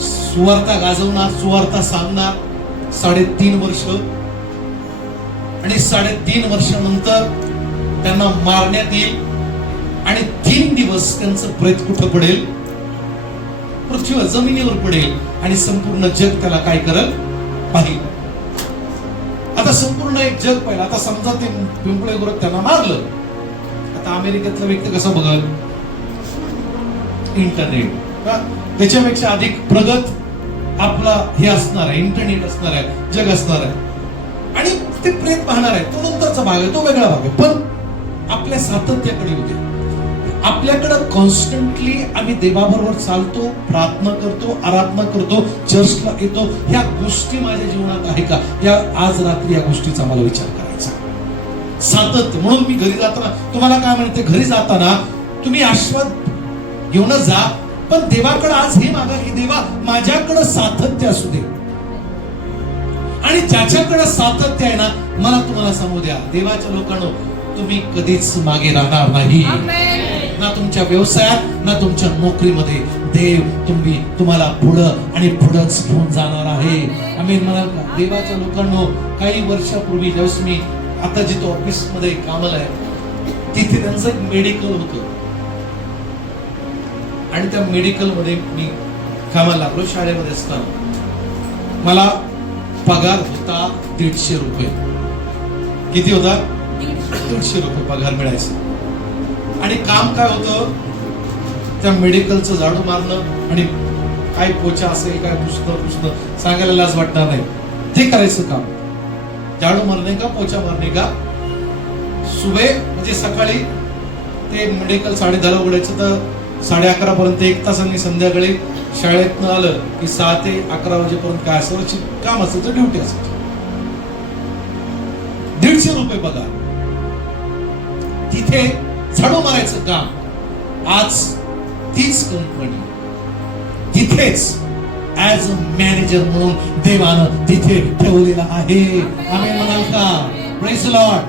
सुवार्ता गाजवणार, सुवार्ता सांगणार. 3.5 वर्ष आणि 3.5 वर्षानंतर त्यांना मारण्यात येईल आणि 3 दिवस त्यांचं प्रेत कुठं पडेल? पृथ्वीवर, जमिनीवर पडेल आणि संपूर्ण जग त्याला काय करल? पाहिल. आता संपूर्ण एक जग पाहिलं. आता समजा ते पिंपळे गुरु त्यांना मारलं, आता अमेरिकेतला व्यक्ती कसं बघल? इंटरनेट. त्याच्यापेक्षा अधिक प्रगत आपला हे असणार आहे, इंटरनेट असणार आहे, जग असणार आहे आणि ते प्रेत पाहणार आहे. तो नंतरचा भाग आहे, तो वेगळा भाग आहे. पण आपल्या सातत्याकडे होते. आपल्याकडं कॉन्स्टंटली आम्ही देवाबरोबर चालतो, प्रार्थना करतो, आराधना करतो, चर्चला येतो, ह्या गोष्टी माझ्या जीवनात आहे का? या आज रात्री या गोष्टीचा मला विचार करायचा. सातत्य. म्हणून मी घरी जाताना तुम्हाला काय म्हणते, घरी जाताना तुम्ही आस्वाद घेऊनच जा, पण देवाकडे आज हे मागा की देवा माझ्याकडे सातत्य असू दे. आणि ज्याच्याकडे सातत्य आहे ना, मला तुम्हाला सांगू द्या, देवाच्या लोकांनो, तुम्ही कधीच मागे राहणार नाही. ना तुमच्या व्यवसायात, ना तुमच्या नोकरीमध्ये. देव तुम्हाला पुढं आणि पुढंच घेऊन जाणार आहे. आमेन म्हणाल का? देवाच्या लोकांनो, काही वर्षापूर्वी ज्यावेळेस मी आता जिथं ऑफिस मध्ये कामाला आहे, तिथे त्यांचं एक मेडिकल होतं आणि त्या मेडिकल मध्ये मी कामाला लागलो. शाळेमध्ये असताना मला पगार होता 150 रुपये. किती होता? 150 रुपये पगार मिळायचा. आणि काम काय होतं? त्या मेडिकलचं झाडू मारणं आणि काय पोचा असेल, काय पुसणं सांगायला लाज वाटणार नाही, ते करायचं काम. झाडू मारणे का, पोचा मारणे का, सुबह म्हणजे सकाळी ते मेडिकल 10:30 उघडायचं तर 11:30 पर्यंत 1 तास, आणि संध्याकाळी शाळेतनं आलं की 6 ते 11 वाजेपर्यंत काय असेल काम असेल, ड्युटी असेल. 150 रुपये पगार. तिथे झाडू मारायचं काम. आज तीच कंपनी तिथेच ऍज अ मॅनेजर म्हणून देवानं तिथे ठेवलेला आहे. आम्ही म्हणाल का? Praise the Lord.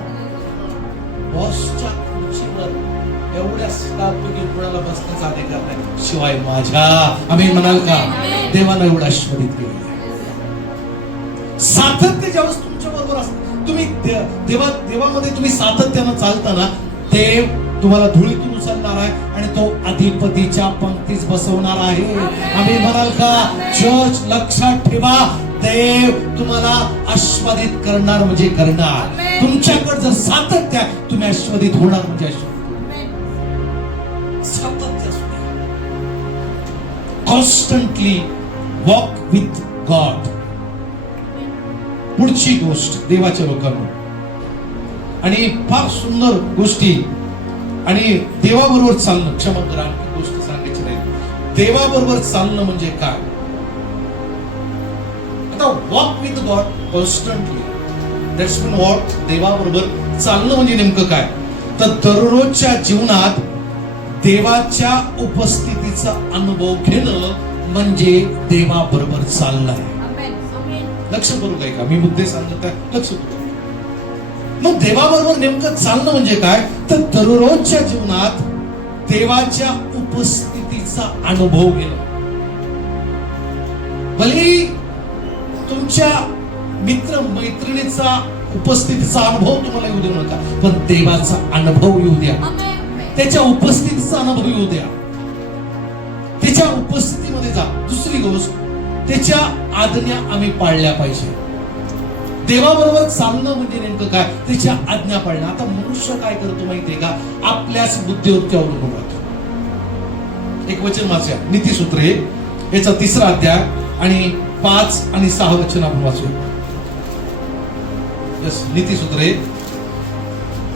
बॉसच्या खुर्चीवर एवढ्या स्टाफपैकी कोणाला बसण्याचा अधिकार नाही शिवाय माझ्या. आम्ही म्हणाल का? देवानं एवढं आशीर्वादित केलं. सातत्य ज्यावेळेस तुमच्या बरोबर असतं, तुम्ही देवामध्ये तुम्ही सातत्यानं चालताना, देव तुम्हाला धुळीतून उचलणार आहे आणि तो अधिपतीच्या पंक्तीत बसवणार आहे. आम्ही म्हणाल का? चर्च लक्षात ठेवा, देव तुम्हाला आस्वादित करणार म्हणजे करणार. तुमच्याकडे जर सातत्य आहे, तुम्ही आस्वादित होणार म्हणजे सातत्य असू द्या. Constantly walk with God. पुढची गोष्ट देवाच्या लोकांना, आणि फार सुंदर गोष्टी, आणि देवाबरोबर चालणं. क्षमा करा, गोष्ट सांगायची नाही. देवाबरोबर चालणं म्हणजे काय? आता walk with God constantly, that's mean what? देवाबरोबर चालणं म्हणजे नेमकं काय? तर दररोजच्या जीवनात देवाच्या उपस्थितीचा अनुभव घेणं म्हणजे देवाबरोबर चालणं आहे. लक्ष करू काय का? मी मुद्दे सांगत आहे, लक्ष करू. मग देवाबरोबर नेमकं चालणं म्हणजे काय? तर दररोजच्या जीवनात देवाच्या उपस्थितीचा अनुभव घेणं. भले तुमच्या मित्र मैत्रिणीचा उपस्थितीचा अनुभव तुम्हाला येऊ देऊ नका, पण देवाचा अनुभव येऊ द्या. त्याच्या उपस्थितीचा अनुभव येऊ द्या. त्याच्या उपस्थितीमध्ये जा. दुसरी गोष्ट, त्याच्या आज्ञा आम्ही पाळल्या पाहिजे. देवाबरोबर चालणं म्हणजे नेमकं काय? त्याच्या आज्ञा पाळणं. आता मनुष्य काय करतो माहितीये का? आपल्याच बुद्धीवरती अवलंबून राहतो. एक वचन वाचूया, नीतिसूत्रे याचा 3रा अध्याय आणि 5 आणि 6 वचन आपण वाचूया. नीतिसूत्रे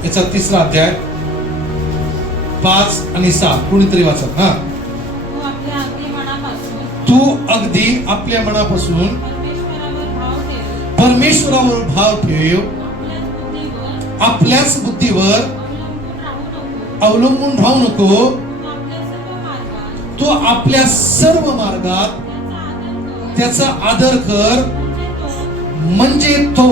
याचा 3रा अध्याय 5 आणि 6 कोणीतरी वाचत. हा, तू अगदी आपल्या मनापासून परमेश्वरावर भाव ठेव, आपल्याच बुद्धीवर अवलंबून राहू नको. तू आपल्या सर्व मार्गात त्याचा आदर कर, म्हणजे तो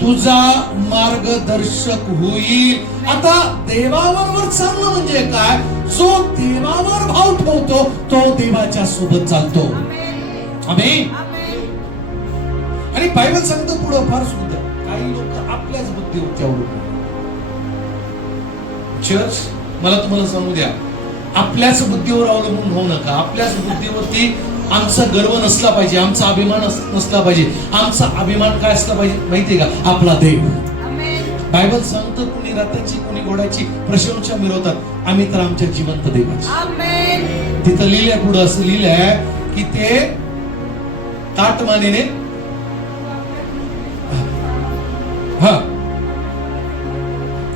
तुझा मार्गदर्शक होईल. आता देवाबरोबर चालणं म्हणजे काय? जो देवावर भाव ठेवतो तो देवाच्या सोबत चालतो. आमेन. आणि बायबल सांगतो पुढे फार सुंदर, काही लोक आपल्याच बुद्धीवरती अवलंबून. चर्च, मला तुम्हाला सांगू द्या, आपल्याच बुद्धीवर अवलंबून होऊ नका. आपल्याच बुद्धीवरती आमचा गर्व नसला पाहिजे, आमचा अभिमान नसला पाहिजे. आमचा अभिमान काय असला पाहिजे माहितीये का? आपला देव. बायबल सांगतं, कुणी रथाची कुणी घोड्याची प्रशंसा मिळवतात, आम्ही तर आमच्या जिवंत देवाची. तिथं लिहिलंय, पुढे असं लिहिलंय की ते ताटमानेने हा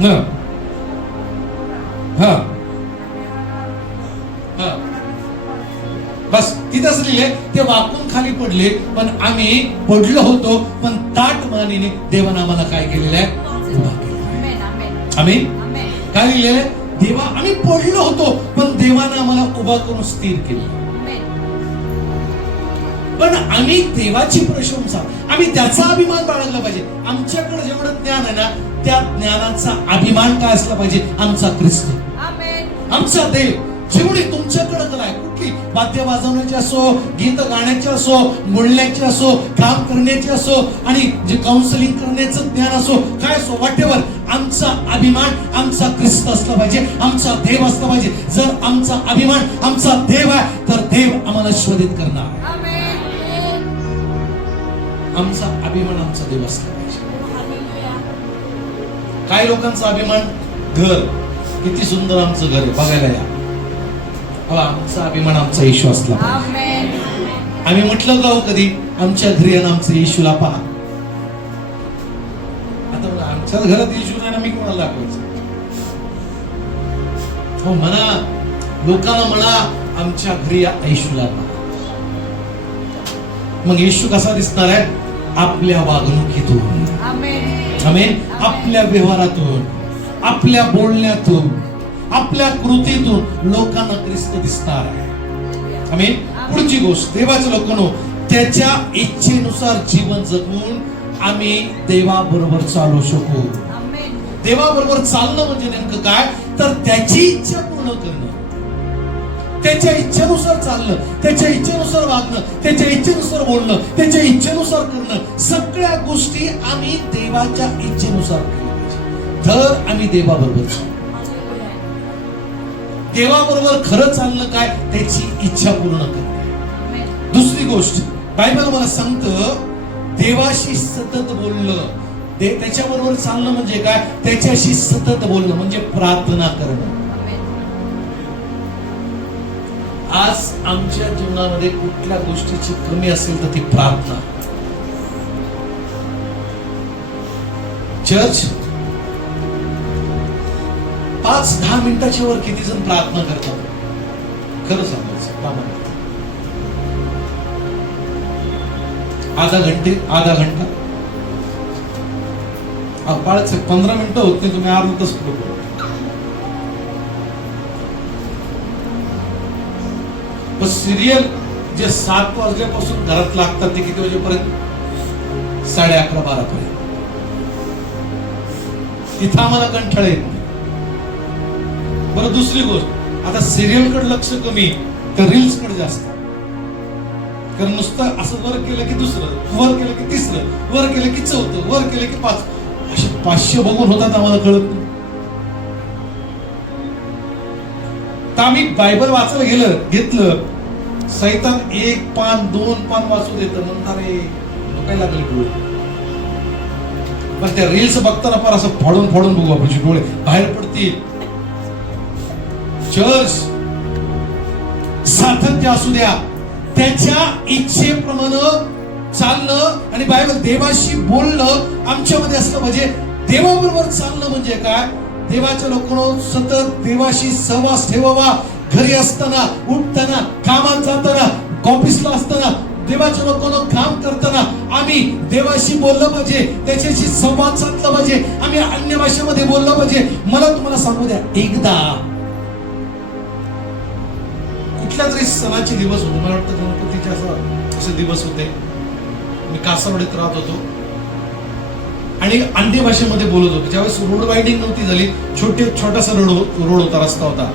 हा हा हा बस तिथंच लिहिले. ते वाकून खाली पडले, पण आम्ही पडलो होतो, पण ताट मानेने देवाने आम्हाला काय केलेलं आहे? उभा केलेलं. आम्ही काय लिहिलेलं आहे? देवा, आम्ही पडलो होतो, पण देवाने आम्हाला उभा करून स्थिर केलं. पण आम्ही देवाची प्रशंसा, आम्ही त्याचा अभिमान बाळगला पाहिजे. आमच्याकडे जेवढं ज्ञान आहे ना, त्या ज्ञानाचा अभिमान काय असला पाहिजे? आमचा ख्रिस्त, आमचा देव. जेवढी तुमच्याकडे कला आहे, कुठली वाद्य वाजवण्याची असो, गीत गाण्याची असो, बोलण्याची असो, काम करण्याची असो, आणि जे काउन्सिलिंग करण्याचं ज्ञान असो, काय असो, व्हॉटएव्हर, आमचा अभिमान आमचा ख्रिस्त असला पाहिजे, आमचा देव असला पाहिजे. जर आमचा अभिमान आमचा देव आहे, तर देव आम्हाला शोधित करणार. आमचा अभिमान आमचा देव असला पाहिजे. काही लोकांचा अभिमान घर, किती सुंदर आमचं घर आहे, बघायला या. आमचा अभिमान आमचा येशू असला पाहिजे. आम्ही म्हटलं का कधी आमच्या घरी आणि आमचं येशूला पहा. आता मला आमच्याच घरात येशू नाही, मी कोणाला दाखवायचं? हो म्हणा, लोकांना म्हणा आमच्या घरी येशूला पहा. मग येशू कसा दिसणार आहे? आपल्या वागणुकीतून, आमेन, आपल्या व्यवहारातून, आपल्या बोलण्यातून, आपल्या कृतीतून लोकांना ख्रिस्त दिसणार आहे. आमेन. पुढची गोष्ट, देवाचे लोकांनो, त्याच्या इच्छेनुसार जीवन जगून आम्ही देवाबरोबर चालू शकू. देवाबरोबर चालणं म्हणजे नेमकं काय? तर त्याची इच्छा पूर्ण करणं, त्याच्या इच्छेनुसार चालणं, त्याच्या इच्छेनुसार वागणं, त्याच्या इच्छेनुसार बोलणं, त्याच्या इच्छेनुसार करणं. सगळ्या गोष्टी आम्ही देवाच्या इच्छेनुसार केल्या पाहिजे. तर आम्ही देवाबरोबर, देवाबरोबर खरं चालणं काय? त्याची इच्छा पूर्ण करणे. दुसरी गोष्ट, बायबल मला सांगतं, देवाशी सतत बोलणं, त्याच्याबरोबर चालणं म्हणजे काय? त्याच्याशी सतत बोलणं म्हणजे प्रार्थना करणं. आज आमच्या जीवनामध्ये कुठल्या गोष्टीची कमी असेल तर ती प्रार्थना. चर्च, 5-10 मिनिटाच्या वर किती जण प्रार्थना करतात? खरं सांगायचं, आधा घंटा बाळच 15 मिनिटं होत नाही, तुम्ही अर्धा तास पुढे. सिरियल जे 7 वाजल्यापासून घरात लागतात ते किती वाजेपर्यंत? 11:30-12 पर्यंत. इथं आम्हाला कंटाळा येत नाही. बरं, दुसरी गोष्ट, आता सिरियल कडे लक्ष कमी तर रील्स कडे जास्त. कारण नुसतं असं वर केलं की दुसरं, वर केलं की तिसरं, वर केलं की चौथं, वर केलं की 5, असे 500 बघून होतात आम्हाला कळत नाही. तर आम्ही बायबल वाचायला घेतलं, सैतान 1 पान 2 पान वाचू देतं, म्हणणार रे काय लागले डोळे. पण त्या रील्स बघताना फार असं फोडून फोडून बघू आपण, डोळे बाहेर पडतील. चर्च सातत्य असू द्या, त्याच्या इच्छेप्रमाणे चालणं आणि बायबल देवाशी बोलणं आमच्यामध्ये असलं पाहिजे. देवाबरोबर चालणं म्हणजे काय? देवाच्या लोकांनो सतत देवाशी सहवास ठेवावा. घरी असताना, उठताना, कामात जाताना, ऑफिसला असताना, देवाच्या लोकांना काम करताना आम्ही देवाशी बोललं पाहिजे, त्याच्याशी संवाद साधला पाहिजे, आम्ही अन्य भाषेमध्ये बोललं पाहिजे. मला तुम्हाला सांगू द्या, एकदा कुठल्या तरी सणाचे दिवस होते, मला वाटतं गणपतीचे असे दिवस होते. मी कासारवाडीत राहत होतो आणि अन्य भाषेमध्ये बोलत होतो. ज्यावेळेस रोड वायडिंग नव्हती झाली, छोटासा रोड होता, रस्ता होता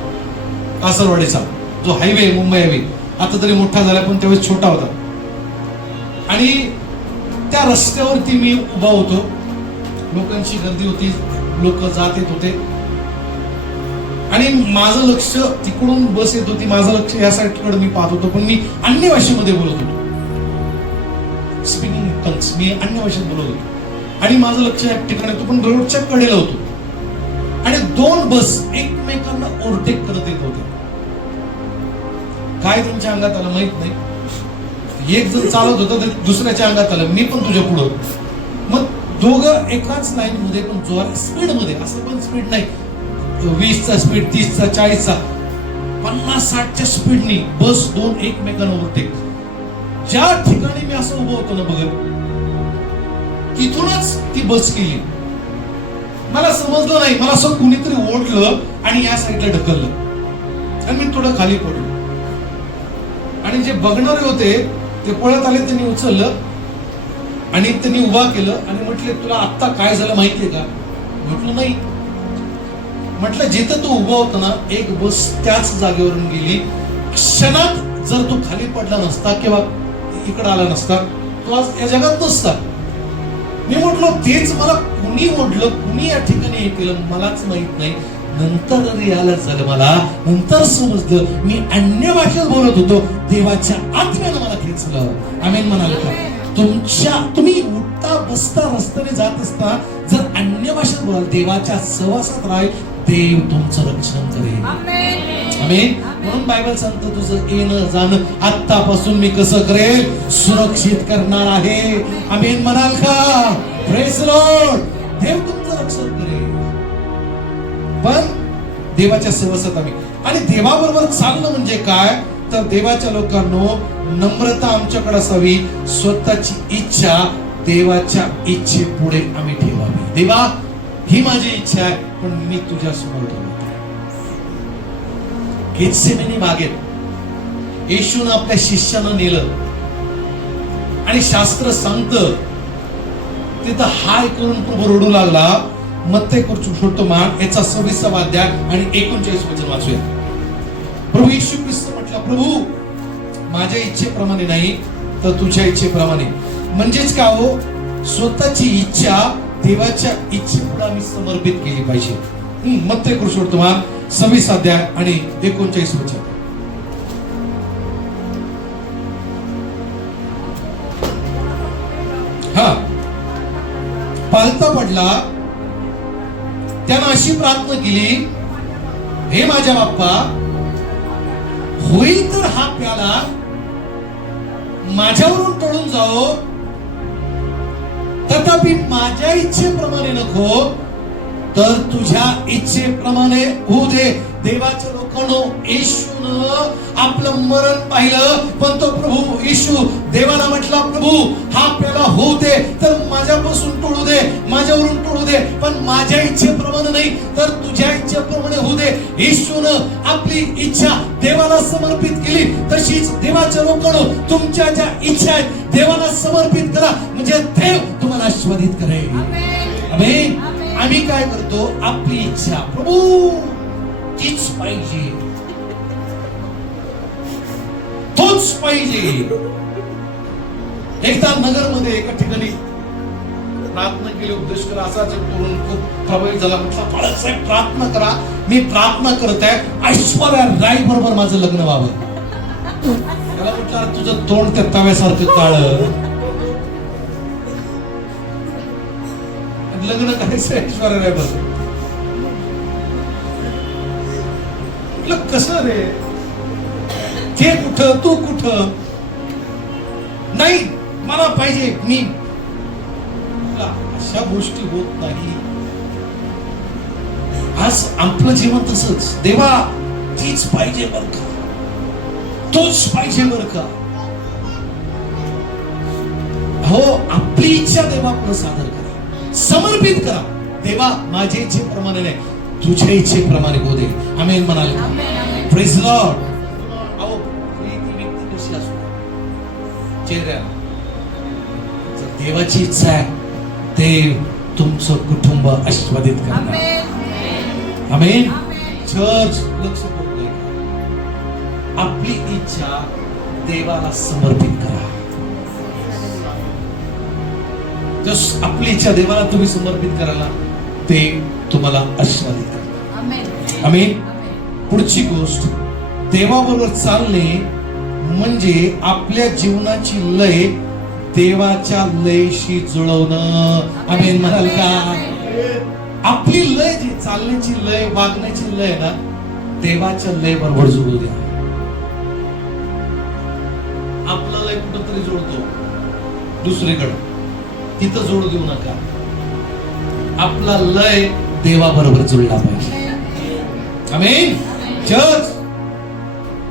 कासारवाडीचा, जो हायवे, मुंबई हायवे. आता तरी मोठा झाला, पण त्यावेळेस छोटा होता. आणि त्या रस्त्यावरती मी उभा होतो, लोकांची गर्दी होती, लोक जात येत होते आणि माझं लक्ष तिकडून बस येत होती, माझं लक्ष या साईडकडे मी पाहत होतो, पण मी अन्य भाषेमध्ये बोलत होतो. स्पीकिंग टंग्स, मी अन्य भाषेत बोलत होतो आणि माझं लक्ष या ठिकाणी होतं, पण रोडच्या कडेला होतो आणि 2 बस एकमेकांना ओव्हरटेक करत येत होते. काय तुमच्या अंगात आलं माहित नाही. एक जण चालत होता तर दुसऱ्याच्या अंगात आलं, मी पण तुझ्या पुढं. मग दोघं एकाच लाईन मध्ये, पण जोर स्पीड मध्ये, असं पण स्पीड नाही 20चा स्पीड, 30चा, 40चा, 50-60च्या स्पीडनी बस 2 एकमेकांना ओव्हरटेक. ज्या ठिकाणी मी असं उभं होतो ना बघत, तिथूनच ती बस गेली. मला समजलं नाही, मला असं कुणीतरी ओढलं आणि या साईडला ढकललं आणि मी थोडं खाली पडलो. आणि जे बघणारे होते ते पळत आले, त्यांनी उचललं आणि त्यांनी उभा केलं आणि म्हटले, तुला आत्ता काय झालं माहितीये का? म्हटलं नाही. म्हटलं, जिथं तू उभा होता ना, एक बस त्याच जागेवरून गेली. क्षणात जर तू खाली पडला नसता किंवा इकडे आला नसता, तू आज या जगात नसता. मी म्हटलो, तेच मला कुणी ओढलं, कुणी या ठिकाणी हे केलं मलाच माहित नाही. नंतर रिअलाइज झालं, मला नंतर समजलं, मी अन्य भाषेत बोलत होतो, देवाच्या आत्म्यानं मला खेचलं. आमेन म्हणाले का? तुम्ही उठता बसता रस्त्याने जात असता जर अन्य भाषेत बोलाल, देवाच्या सहवासात राहील, देव तुमचं रक्षण करेल. आमेन. म्हणून बायबल सांगतं, तुझं येणं जाणं आत्तापासून मी कसं करेल? सुरक्षित करणार आहे. आमेन म्हणाल का? Praise Lord. देव तुमचं रक्षण करेल. पण देवाच्या सहवासात आम्ही, आणि देवाबरोबर चालणं म्हणजे काय? तर देवाच्या लोकांनो, नम्रता आमच्याकडे असावी, स्वतःची इच्छा देवाच्या इच्छेपुढे आम्ही ठेवावी. देवा, ही माझी इच्छा आहे, पण मी तुझ्या समोर ठेवत आहे. गेत्सेमनी बागेत येशूनं आपल्या शिष्यानं नेलं आणि शास्त्र सांगतं तिथं हाय करून प्रभू रडू लागला. मत्ते छोटो मान याचा 26वा अध्याय आणि 39 वचन वाचूया. प्रभू येशू ख्रिस्त म्हटला, प्रभू माझ्या इच्छेप्रमाणे नाही तर तुझ्या इच्छेप्रमाणे. म्हणजेच का हो, स्वतःची इच्छा देवाच्या इच्छेपुढे आम्ही समर्पित केली पाहिजे. मत्ते छोटो मान 26 अध्याय आणि 39 वचन. हा, पालता पडला, त्यानं अशी प्रार्थना केली, हे माझ्या बाप्पा, होईल तर हा प्याला माझ्यावरून टळून जाओ, तथापि माझ्या इच्छेप्रमाणे नको तर तुझ्या इच्छेप्रमाणे होऊ दे. देवाच्या लोकांनो, येशूनं आपलं मरण पाहिलं, पण तो प्रभू येशू देवाला म्हटला, प्रभू हा प्याला होऊ दे, तर माझ्यापासून टोळू दे, माझ्यावरून टोळू दे, पण माझ्या इच्छेप्रमाणे नाही तर तुझ्या इच्छेप्रमाणे होऊ दे. येशूनं आपली इच्छा देवाला समर्पित केली. तशीच देवाच्या लोकांनो, तुमच्या ज्या इच्छा आहेत देवाला समर्पित करा, म्हणजे देव तुम्हाला आशीर्वादित करेल. आमेन. आम्ही काय करतो, आपली इच्छा प्रभू तीच पाहिजे, तोच पाहिजे. एकदा नगरमध्ये एका ठिकाणी प्रार्थना केली, उपदेश करा असा करून खूप प्रभावित झाला. म्हटलं बाळासाहेब प्रार्थना करा, मी प्रार्थना करत आहे ऐश्वर्या राय बरोबर माझं लग्न व्हावं. त्याला म्हटलं तुझं तोंड त्या तव्यासारखं काळ, लग्न करायचं ऐश्वर्या राय बरोबर. म्हटलं कसं रे, ते कुठं तू कुठं, नाही मला पाहिजे मी. अशा गोष्टी होत नाही. आज आपलं जीवन तसंच, देवा तीच पाहिजे बर का, तोच पाहिजे बर का. हो, आपली इच्छा देवापुढे सादर करा, समर्पित करा. देवा माझ्या इच्छेप्रमाणे नाही, तुझ्या इच्छेप्रमाणे हो दे. आमेन म्हणाले. Praise Lord. अहो ती व्यक्ती कशी असू चेहऱ्याला, जर देवाची इच्छा आहे देव तुमचं कुटुंब आशीर्वादित करणार. आमेन. चर्च लक्ष करू, आपली इच्छा देवाला समर्पित करा. जस आपली इच्छा देवाला तुम्ही समर्पित करायला, ते तुम्हाला आशीर्वादित करणार. आमेन. पुढची गोष्ट, देवाबरोबर चालणे म्हणजे आपल्या जीवनाची लय देवाच्या लयशी जुळवणं. आमेन म्हणाल का. आपली लय जी चालण्याची लय, वागण्याची लय ना, देवाच्या लय बरोबर जुळू द्या. आपलं लय कुठंतरी जोडतो दुसरीकडे, तिथं जोड देऊ नका. आपला लय देवाबरोबर जुळला पाहिजे. आमेन. चर्च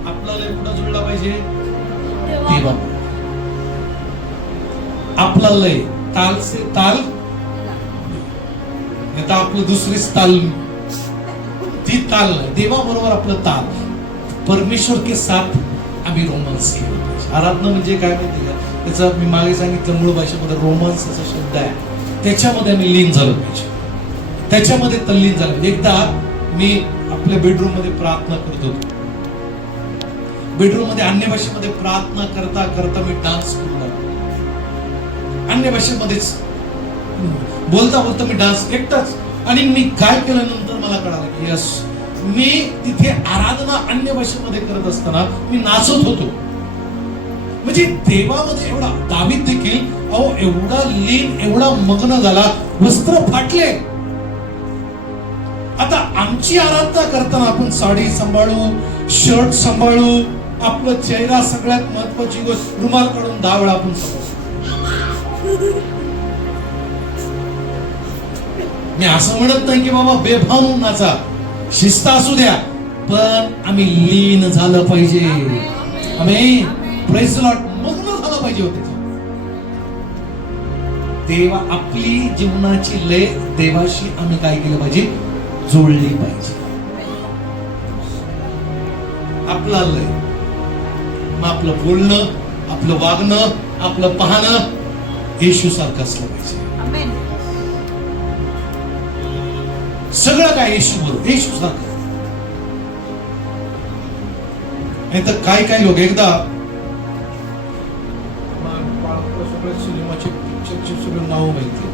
आपला लय कुठं जुळला पाहिजे, देवा. आपला लय ताल से ताल, आता आपलं दुसरीच ताल, ती ताल देवा बरोबर आपलं ताल. परमेश्वर के साथ आम्ही रोमांस केलं पाहिजे. आराधना म्हणजे काय माहिती का, त्याचा मी मागे सांगितलं मूळ भाषेमध्ये रोमांस असा शब्द आहे, त्याच्यामध्ये आम्ही लीन झालं पाहिजे, त्याच्यामध्ये तल्लीन झालं पाहिजे. एकदा मी आपल्या बेडरूम मध्ये प्रार्थना करत होतो. बेडरूम मध्ये अन्य भाषेमध्ये प्रार्थना करता करता मी डान्स करू लागलो. अन्य भाषेमध्येच बोलता बोलता मी डान्स एकटाच. आणि मी काय केलं नंतर मला कळालं की यस, मी तिथे आराधना अन्य भाषेमध्ये करत असताना मी नाचत होतो. म्हणजे देवामध्ये एवढा, दावीद देखील अहो एवढा लीन, एवढा मग्न झाला, वस्त्र फाटले. आता आमची आराधना करताना आपण साडी सांभाळू, शर्ट सांभाळू, आपला चेहरा सगळ्यात महत्वाची गोष्ट, रुमाल काढून 10 वेळा आपण सांभाळू. मी असं म्हणत नाही की बाबा बेभान नाचा, शिस्त असू द्या, पण आम्ही लीन झालं पाहिजे. आमेन. Praise the Lord. मग्न झालं पाहिजे होते देवा. आपली जीवनाची लय देवाशी आम्ही काय केलं पाहिजे, जोडली पाहिजे. आपला लय, मग आपलं बोलणं, आपलं वागणं, आपलं पाहणं येशू सारखं असलं पाहिजे. सगळं काय येशू बरोबर, येशू सारखं. नाही तर काय काय लोक एकदा सिनेमाचे पिक्चरचे सगळं नाव माहिती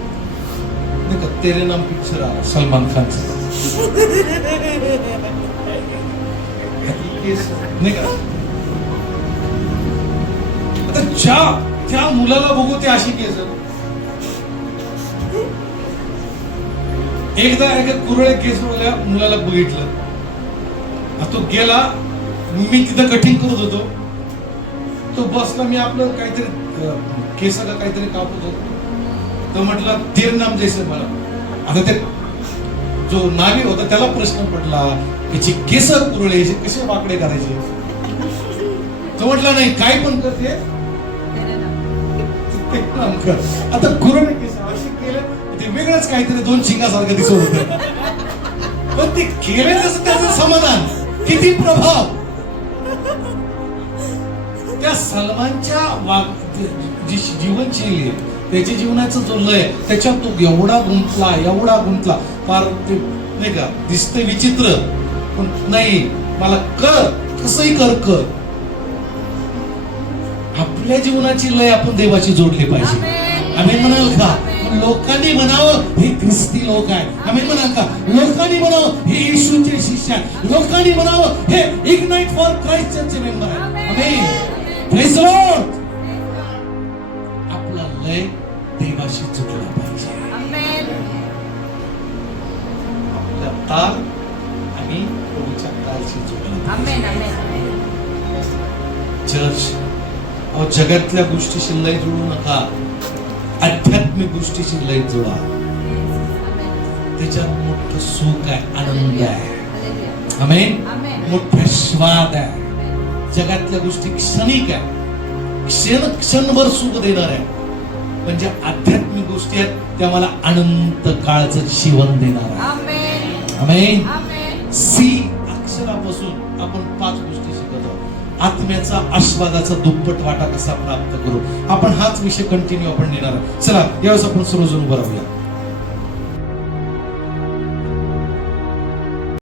नाही का, तेरे नाम पिक्चर आला सलमान खानचा नाही का. आता त्या मुलाला बघू ते अशी केस. एकदा एका कुरळे केसवाल्या मुलाला बघितलं, तो गेला, मी तिथं कटिंग करत होतो, तो बसला, मी आपलं काहीतरी केस का काहीतरी कापत होतो, तो म्हटला तेर नाम जैसे. मला आता ते जो नावी होता त्याला प्रश्न पडला, याची केस कुरळे कसे वाकडे करायचे. तो म्हटला नाही काय पण करते आता कुरळे केस असे केले, ते वेगळंच काहीतरी 2 शिंगासारखं दिसत होतं, पण ते केलेलं त्याचं समाधान, किती प्रभाव. त्या सलमानच्या जी जीवनशैली आहे त्याच्या जीवनाचं जो लय त्याच्यात तो एवढा गुंतला फार ते नाही का दिसतंय विचित्र, पण नाही मला कर, कसंही कर. आपल्या जीवनाची लय आपण देवाची जोडली पाहिजे. आम्ही म्हणाल का? लोकांनी म्हणावं हे ख्रिस्ती लोक आहे. आम्ही म्हणाल का? लोकांनी म्हणावं हे येशूचे शिष्य आहे. लोकांनी म्हणावं हे इग्नाइट फॉर क्राइस्ट चर्चचे मेंबर आहे. आमेन. Praise the Lord. आपला लय देवाशी जोडला पाहिजे. आपला तार आणि प्रभूच्या तारशी जोडला पाहिजे. चर्च जगातल्या गोष्टीशी लय जोडू नका, आध्यात्मिक गोष्टीशी लय जोडा. त्याच्यात मोठं सुख आहे, आनंद आहे. आमेन. मोठा स्वाद आहे. जगातल्या गोष्टी क्षणिक आहे, क्षणभर सुख देणार आहे, पण ज्या आध्यात्मिक गोष्टी आहेत त्या मला अनंत काळचं जीवन देणार आहे. आमेन. सी अक्षरापासून आपण 5 गोष्टी शिकत आहोत. आत्म्याचा आस्वादाचा दुप्पट वाटा कसा प्राप्त करू, आपण हाच विषय कंटिन्यू आपण नेणार आहोत. चला यावेळेस आपण सर्वजण उभं राहूया.